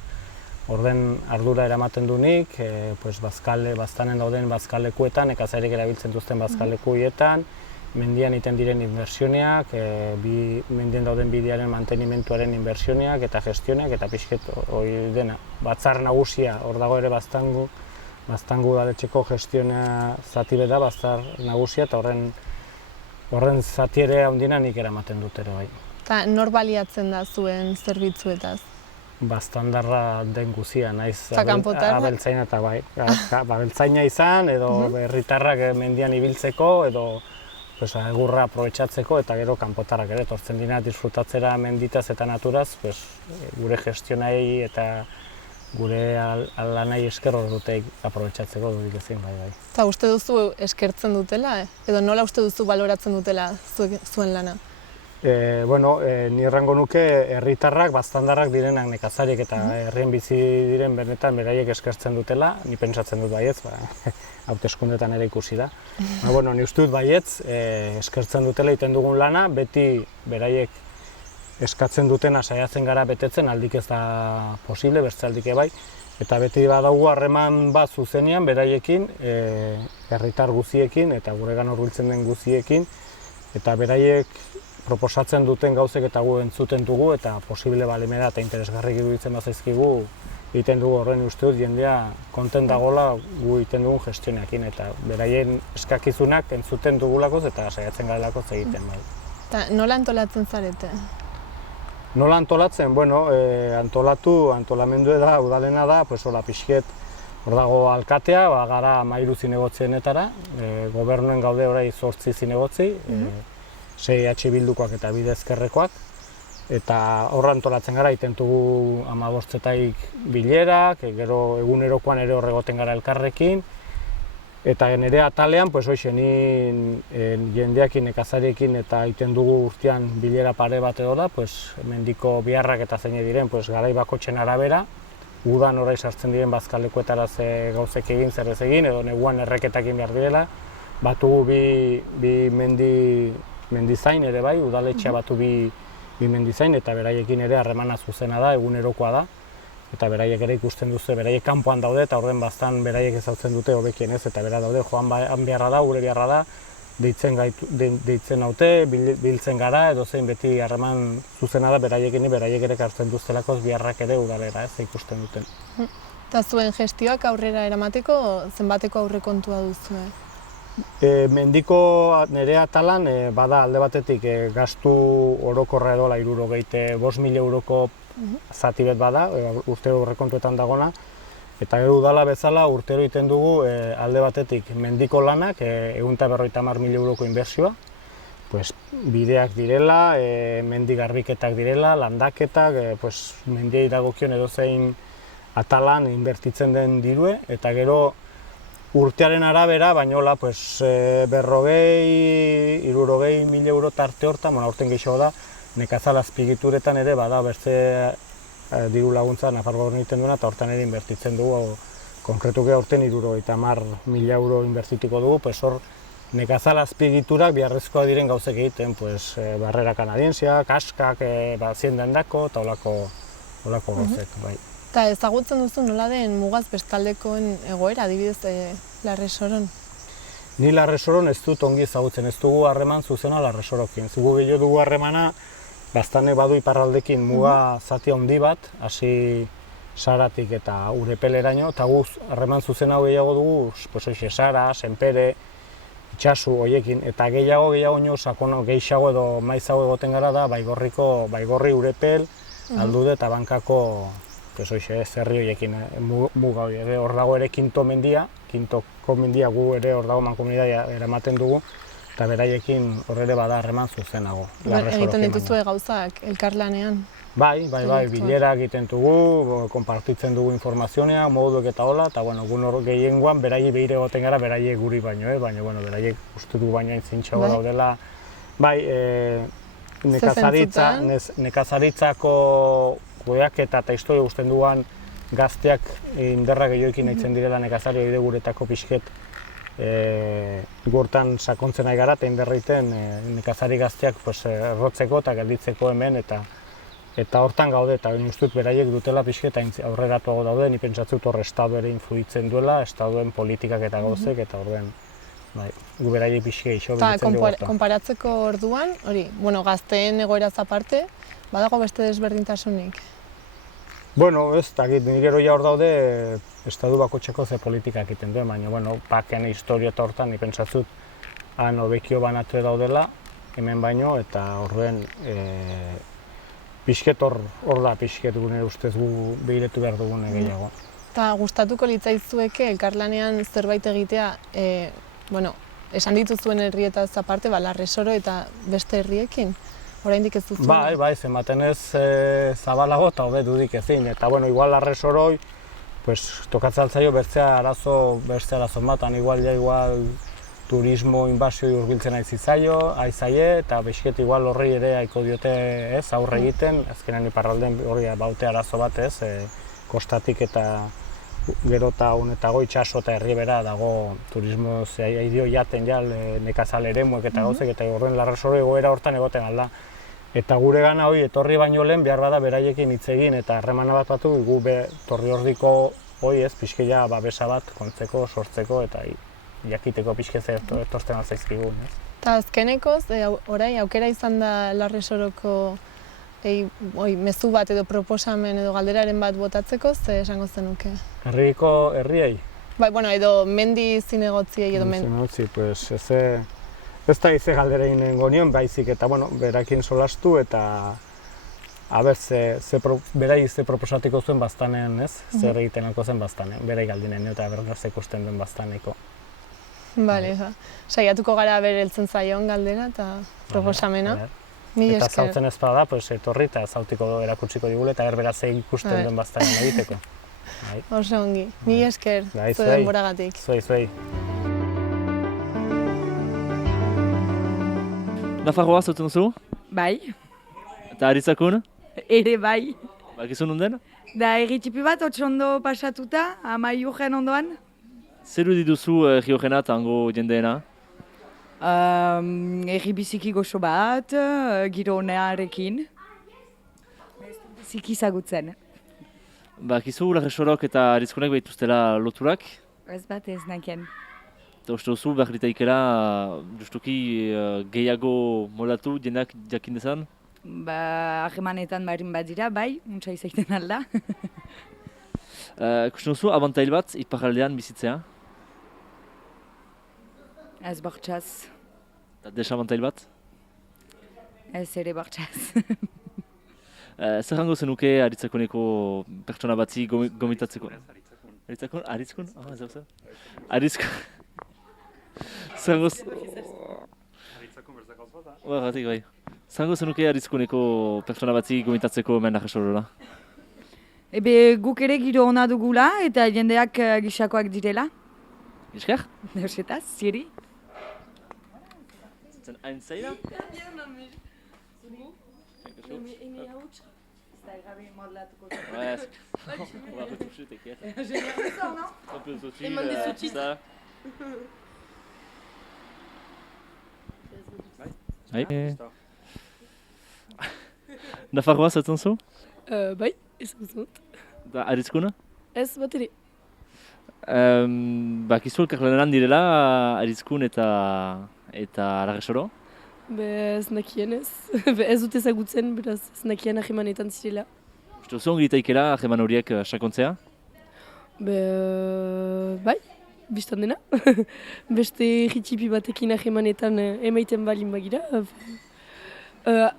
eramaten du nik, Baztanen dauden bazkalekuetan, nekazarik erabiltzen duzten bazkalekuietan, mendian iten diren inbertsioneak, mendien dauden bidearen mantenimentuaren inbertsioneak eta gestioneak eta pixket hori dena. Batzar nagusia, hor dago ere Baztango udaletxeko gestionea zati beda, batzar nagusia eta horren zati ere handiena nik eramaten dut ere bai. Eta nor baliatzen da zuen zerbitzuetaz? Baztandarra den guzia, naiz abeltzaina eta bai. Abeltzaina izan edo herritarrak mendian ibiltzeko edo egurra aprobetxatzeko eta gero kanpotarrak ere etortzen dira disfrutatzera menditaz eta naturaz, gure gestionai eta gure lanai esker hor dute aprobetxatzeko dudik ezin bai. Eta uste duzu eskertzen dutela, edo nola uste duzu baloratzen dutela zuen lana? Ni errango nuke herritarrak, baztandarrak direnak nekazariek eta herrien bizi diren benetan beraiek eskertzen dutela, ni pentsatzen dut baietz, hauteskundetan ere ikusi da. Ni uste dut baietz, eskertzen dutela egiten dugun lana, beti beraiek eskatzen dutena saiatzen gara betetzen, aldik ez da posible, beste aldik bai. Eta beti badaugu harreman bat zuzenean, beraiekin, herritar guziekin eta guregan hurbiltzen den guziekin, eta beraiek proposatzen duten gauzek eta gu entzuten dugu, eta posible balimera eta interesgarrik iruditzen bazaizkigu, egiten dugu horren uste dut jendea konten dagoela gu egiten dugun gestionekin, eta beraien eskakizunak entzuten dugulakoz eta saiatzen garelakoz egiten. Eta nola antolatzen zarete? Nola antolatzen? Bueno, antolamendu da, udalena da, hola pixket, hor dago alkatea, gara 13 zinegotzienetara, gobernuen gaude orai 8 zinegotzi, 6 Bildukoak eta bide ezkerrekoak, eta horra antolatzen gara, egiten dugu 15 bilerak, gero egunerokoan ere horregoten gara elkarrekin, eta nire atalean, ni jendeakin, nekazariekin eta egiten dugu urtean bilera pare bat edo da, mendiko biharrak eta zeine diren garai bakotxen arabera, udan orai sartzen diren bazkalekuetara ze gauzek egin, zer ez egin, edo neguan erreketak egin behar direla, batugu bi mendizain ere bai, udaletxea batu bi mendizain, eta beraiekin ere harremana zuzena da, egunerokoa da, eta beraiek ere ikusten duzu, beraiek kanpoan daude, eta orden bastan beraiek ezautzen dute hobekien ez, eta bera daude, joan beharra da, gure beharra da, deitzen haute, biltzen gara, edo zein beti harreman zuzena da, beraiek ere kartzen duztelakoz biharrak ere udalera ez ikusten duten. Eta zuen gestioak aurrera eramateko, zenbateko aurrekontua duzu? Mendiko nire atalan, bada alde batetik gastu orokorra edo 65.000 euroko zati bet bada, urtero aurrekontuetan dagona, eta gero udala bezala urtero egiten dugu alde batetik mendiko lanak, 150.000 euroko inbertsioa, bideak direla, mendi garbiketak direla, landaketak, mendiei dagokion edozein atalan inbertitzen den dirue, eta gero urtearen arabera, bainola 50.000 euro tarte hortan, aurten gehiago da, nekazal azpigituretan ere bada beste diru laguntza Nafarroan egiten duena, eta hortan ere inbertitzen dugu, konkretuke aurten 70.000 euro inbertituko dugu, hor nekazal azpigiturak biharrezkoa diren gauzek egiten, barrera kanadientzia, kaskak, ziendendako, eta holako gauzek. Eta ezagutzen duzu nola den mugaz bestaldekoen egoera, adibidez Larresoron? Ni Larresoron ez dut ongi ezagutzen, ez dugu harreman zuzena Larresorokin. Zugu gehiago dugu harremana, bastane badu iparraldekin muga zati handi bat, hasi Saratik eta Urepeleraino, eta gu harreman zuzena gehiago dugu, Sara, Senpere, Itxasu horiekin, eta gehiago gehiago edo maizago egoten gara da, Baigorri, Urepel, Aldude eta Bankako zerri horiekin muga hori. Hor dago ere Kintoko mendia gu ere hor dago mankomunitatea eramaten dugu, eta beraiekin hor ere bada harreman zuzenago. Egiten dituzue gauzak elkarlanean? Bai, bilera egiten dugu, konpartitzen dugu informazioa, moduek eta hola, eta gun hor gehiengoan beraiek behire egoten gara, beraiek guri baino, baina beraiek uste du baina intzintxago daudela. Bai, nekazaritzako kudeaketa eta historia guztien duan gazteak indarra gehioekin nahitzen direla nekazari hori guretako pixket gortan sakontzen nahi gara eta indarreiten nekazari gazteak errotzeko eta gelditzeko hemen eta hortan gaude eta ustut beraiek dutela pixket aurreratuago daude, ni pentsatzut hor estadu ere influitzen duela, estaduen politikak eta gauzek eta horren gu beraiek pixke iso biltzen dugu hortan. Konparatzeko orduan, gazteen egoeraz aparte, badago beste desberdintasunik? Bueno, ez dakit, nire gero hor daude estadu bakotxeko ze politika egiten duen, baina paken historia eta hortan, ni pentsatzut han hobekio banatu daudela, hemen baino, eta horren pixket hor da, pixket gure ustez gu behiretu behar dugun gehiago. Eta gustatuko litzaizueke elkarlanean zerbait egitea, esan dituzuen herrietaz aparte, Larresoro eta beste herriekin? Oraindik ez duzu? Bai, zenbaten ez zabalago eta hobe dudik ezin. Eta, igual Larresoroi, tokatzen altzaio bertze arazo batan, igual turismo inbasioi urbiltzen aizaie, eta bexket igual horri ere aiko diote aurre egiten, azkenean iparralden hori baute arazo bat kostatik eta gero eta honetago itxaso eta herribera dago turismo haidio jaten nekazal eremuek eta gauzek, eta horren Larresoro egoera hortan egoten alda. Eta gure gana hori etorri baino lehen behar bada beraiekin hitz egin eta harremana bat batu gu torri ordiko hori ez pixkeia babesa bat kontzeko, sortzeko eta jakiteko pixkeze etortzen alzaizkigun. Eta azkenekoz, orain aukera izan da Larresoroko mezu bat edo proposamen edo galderaren bat botatzeko, ze esango zenuke? Herriko herriei? Bai, bueno, edo mendi zinegotziei edo mendi. Zinegotzi, pues ez da ize galdera egin gonion, baizik eta, bueno, berakin solastu eta berai ze proposatiko zuen baztanen, ez? Zer egiten alko zen baztanen, berai galdinen eta bergarze ikusten duen baztaneko. Bale, saiatuko gara heltzen zaion galdera eta proposamena. Eta zautzen ez bada, etorri eta zautiko erakutsiko digule eta beraz ikusten duen baztanen egiteko. Oso ongi, mila esker, zuen denboragatik. Zuei. Nafarroa zautzen zu? Bai. Eta Aritzakun? Ere bai. Bakizun onden? Da erritxipi bat otxondo pasatuta, Amaiurren ondoan. Zer dituzu Riojena eta hango jendeena? Erri biziki goxo bat, giro honearekin. Biziki zagutzen. Bakizu Larresorok eta Aritzkunek behituztela loturak? Ez bat ez nakien. Eta uste duzu behar ditaikela justuki gehiago moldatu jendeak jakin dezan? Harremanetan barin bat dira, bai, untsa izaiten alda. Ikusten duzu abantail bat iparraldean bizitzea? Ez bortxaz. Eta desabantail bat? Ez ere bortxaz. Zer jango zenuke Aritzakuneko pertsona batzi gomitatzeko? Aritzakun? Aritzkun? Ez hau zer? Aritzkun. Zer jango... Aritzakun berzakauz bat, ha? Gatik bai. Zer jango zenuke Aritzkuneko pertsona batzi gomitatzeko hemen Larresorora? Guk ere giro hona dugula eta jendeak gisakoak direla. Giskar? Neusetaz, ziri? Zen hain zaila? Nafarroa zautzen zu? Bai, ez dut. Da Aritzkuna? Ez bat ere. Bakizu elkarlanean direla Aritzkun eta Larresoro? Ez nakien ez. Ez dut ezagutzen, beraz ez nakien ahemanetan zirela. Uste duzu ongi ditaikela aheman horiek sakontzea? Bai, biztan dena. Beste erritxipi batekin ahemanetan emaiten balin bagira.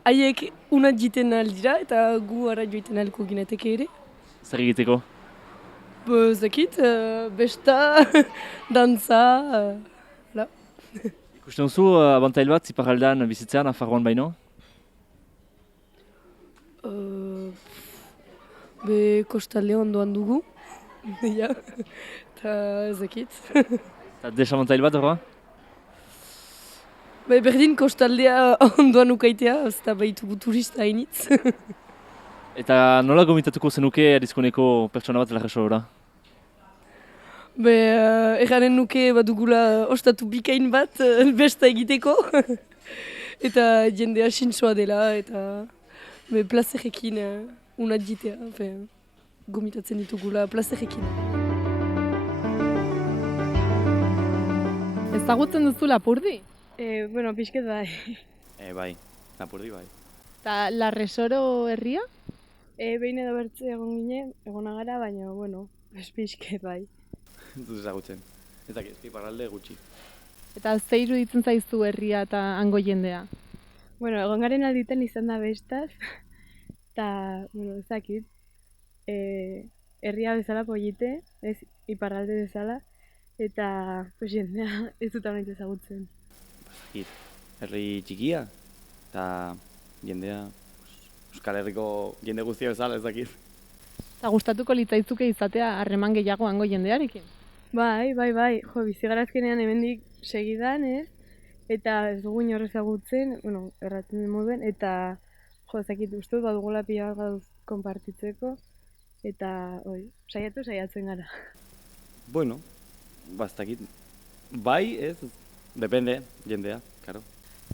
Haiek unat jiten aldira eta gu ara joiten alko ginateke ere. Zer egiteko? Zakit, besta, dantza, Ikusten duzu abantail bat iparraldean bizitzean Nafarroan baino? Kostalde ondoan dugu, eta zakit. Eta desabantail bat horra? Berdin kostaldea ondoan ukaitea, ez da behitugu turista hainitz. Eta nola gomitatuko zenuke Aritzkuneko pertsona bat Larresorora? Erraren nuke badugula ostatu bikain bat besta egiteko. Eta jendea sintsoa dela eta plazerekin unat jitea. Gomitatzen ditugula plazerekin. Ezagutzen duzu Lapurdi? Bueno, pixket bai. Bai, Lapurdi bai. Eta Larresoro herria? Behin edo bertze egon ginen, egona gara, baina, bueno, pixket bai. Dut ezagutzen. Ez dakit, iparralde gutxi. Eta ze iruditzen zaizu herria eta hango jendea? Bueno, egon garen alditen izan da bestaz, eta, bueno, ez dakit, herria bezala polite, ez iparralde bezala, eta jendea ez dut honetan ezagutzen. Herri txikia, eta jendea, Euskal Herriko jende guztia bezala ez dakit. Eta gustatuko litzaizuke izatea harreman gehiago hango jendearekin? Bai, jo, bizigarazkenean hemendik segidan, eta ez dugu inor ezagutzen, bueno, erratzen den moduen, eta jo, ezakit uste badugula pila bat gauz konpartitzeko, eta saiatzen gara. Bueno, ez dakit, bai ez, depende jendea, karo.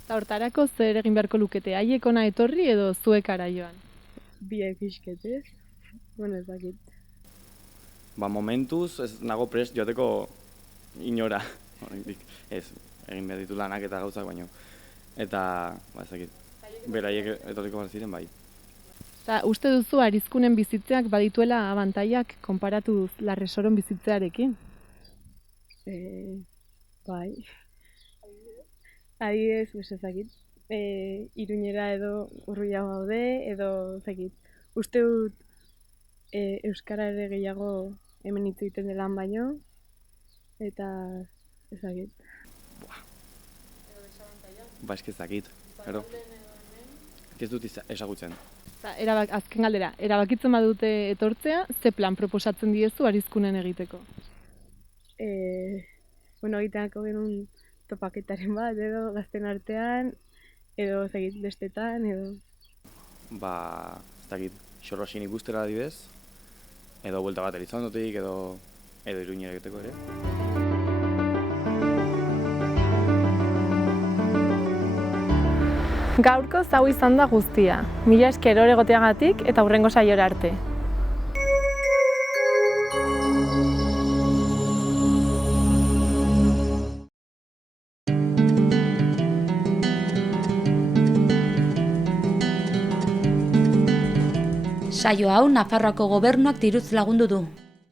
Eta hortarako zer egin beharko lukete, haiek ona etorri edo zuek ara joan? Biek pixket, ez? Bueno, ez dakit. Ba, momentuz ez nago prest joateko inora. Ez, egin behar ditu lanak eta gauzak baino. Eta, ba, ez dakit, beraiek etorriko behar ziren, bai. Eta uste duzu Arizkunen bizitzeak badituela abantaiak konparatu Larresoron bizitzearekin? Bai. Adibidez, ezakit, Iruñera edo urruiago gaude, edo ezakit. Uste dut euskara ere gehiago hemen hitz egiten delan baino, eta ezakit. Ba, ezakit, ero? Ez dut ezagutzen. Azken galdera, erabakitzen badute etortzea, ze plan proposatzen diezu Arizkunen egiteko? Bueno, egiteako genuen topaketaren bat, edo gazten artean, edo ezagit bestetan, edo... Ba, ezagit, Xorrosin ikustera adibidez, edo buelta bat Elizondotik, edo Iruñera egiteko ere. Gaurko hau izan da guztia. Mila esker hor egoteagatik eta hurrengo saiora arte. Saio hau Nafarroako Gobernuak diruz lagundu du.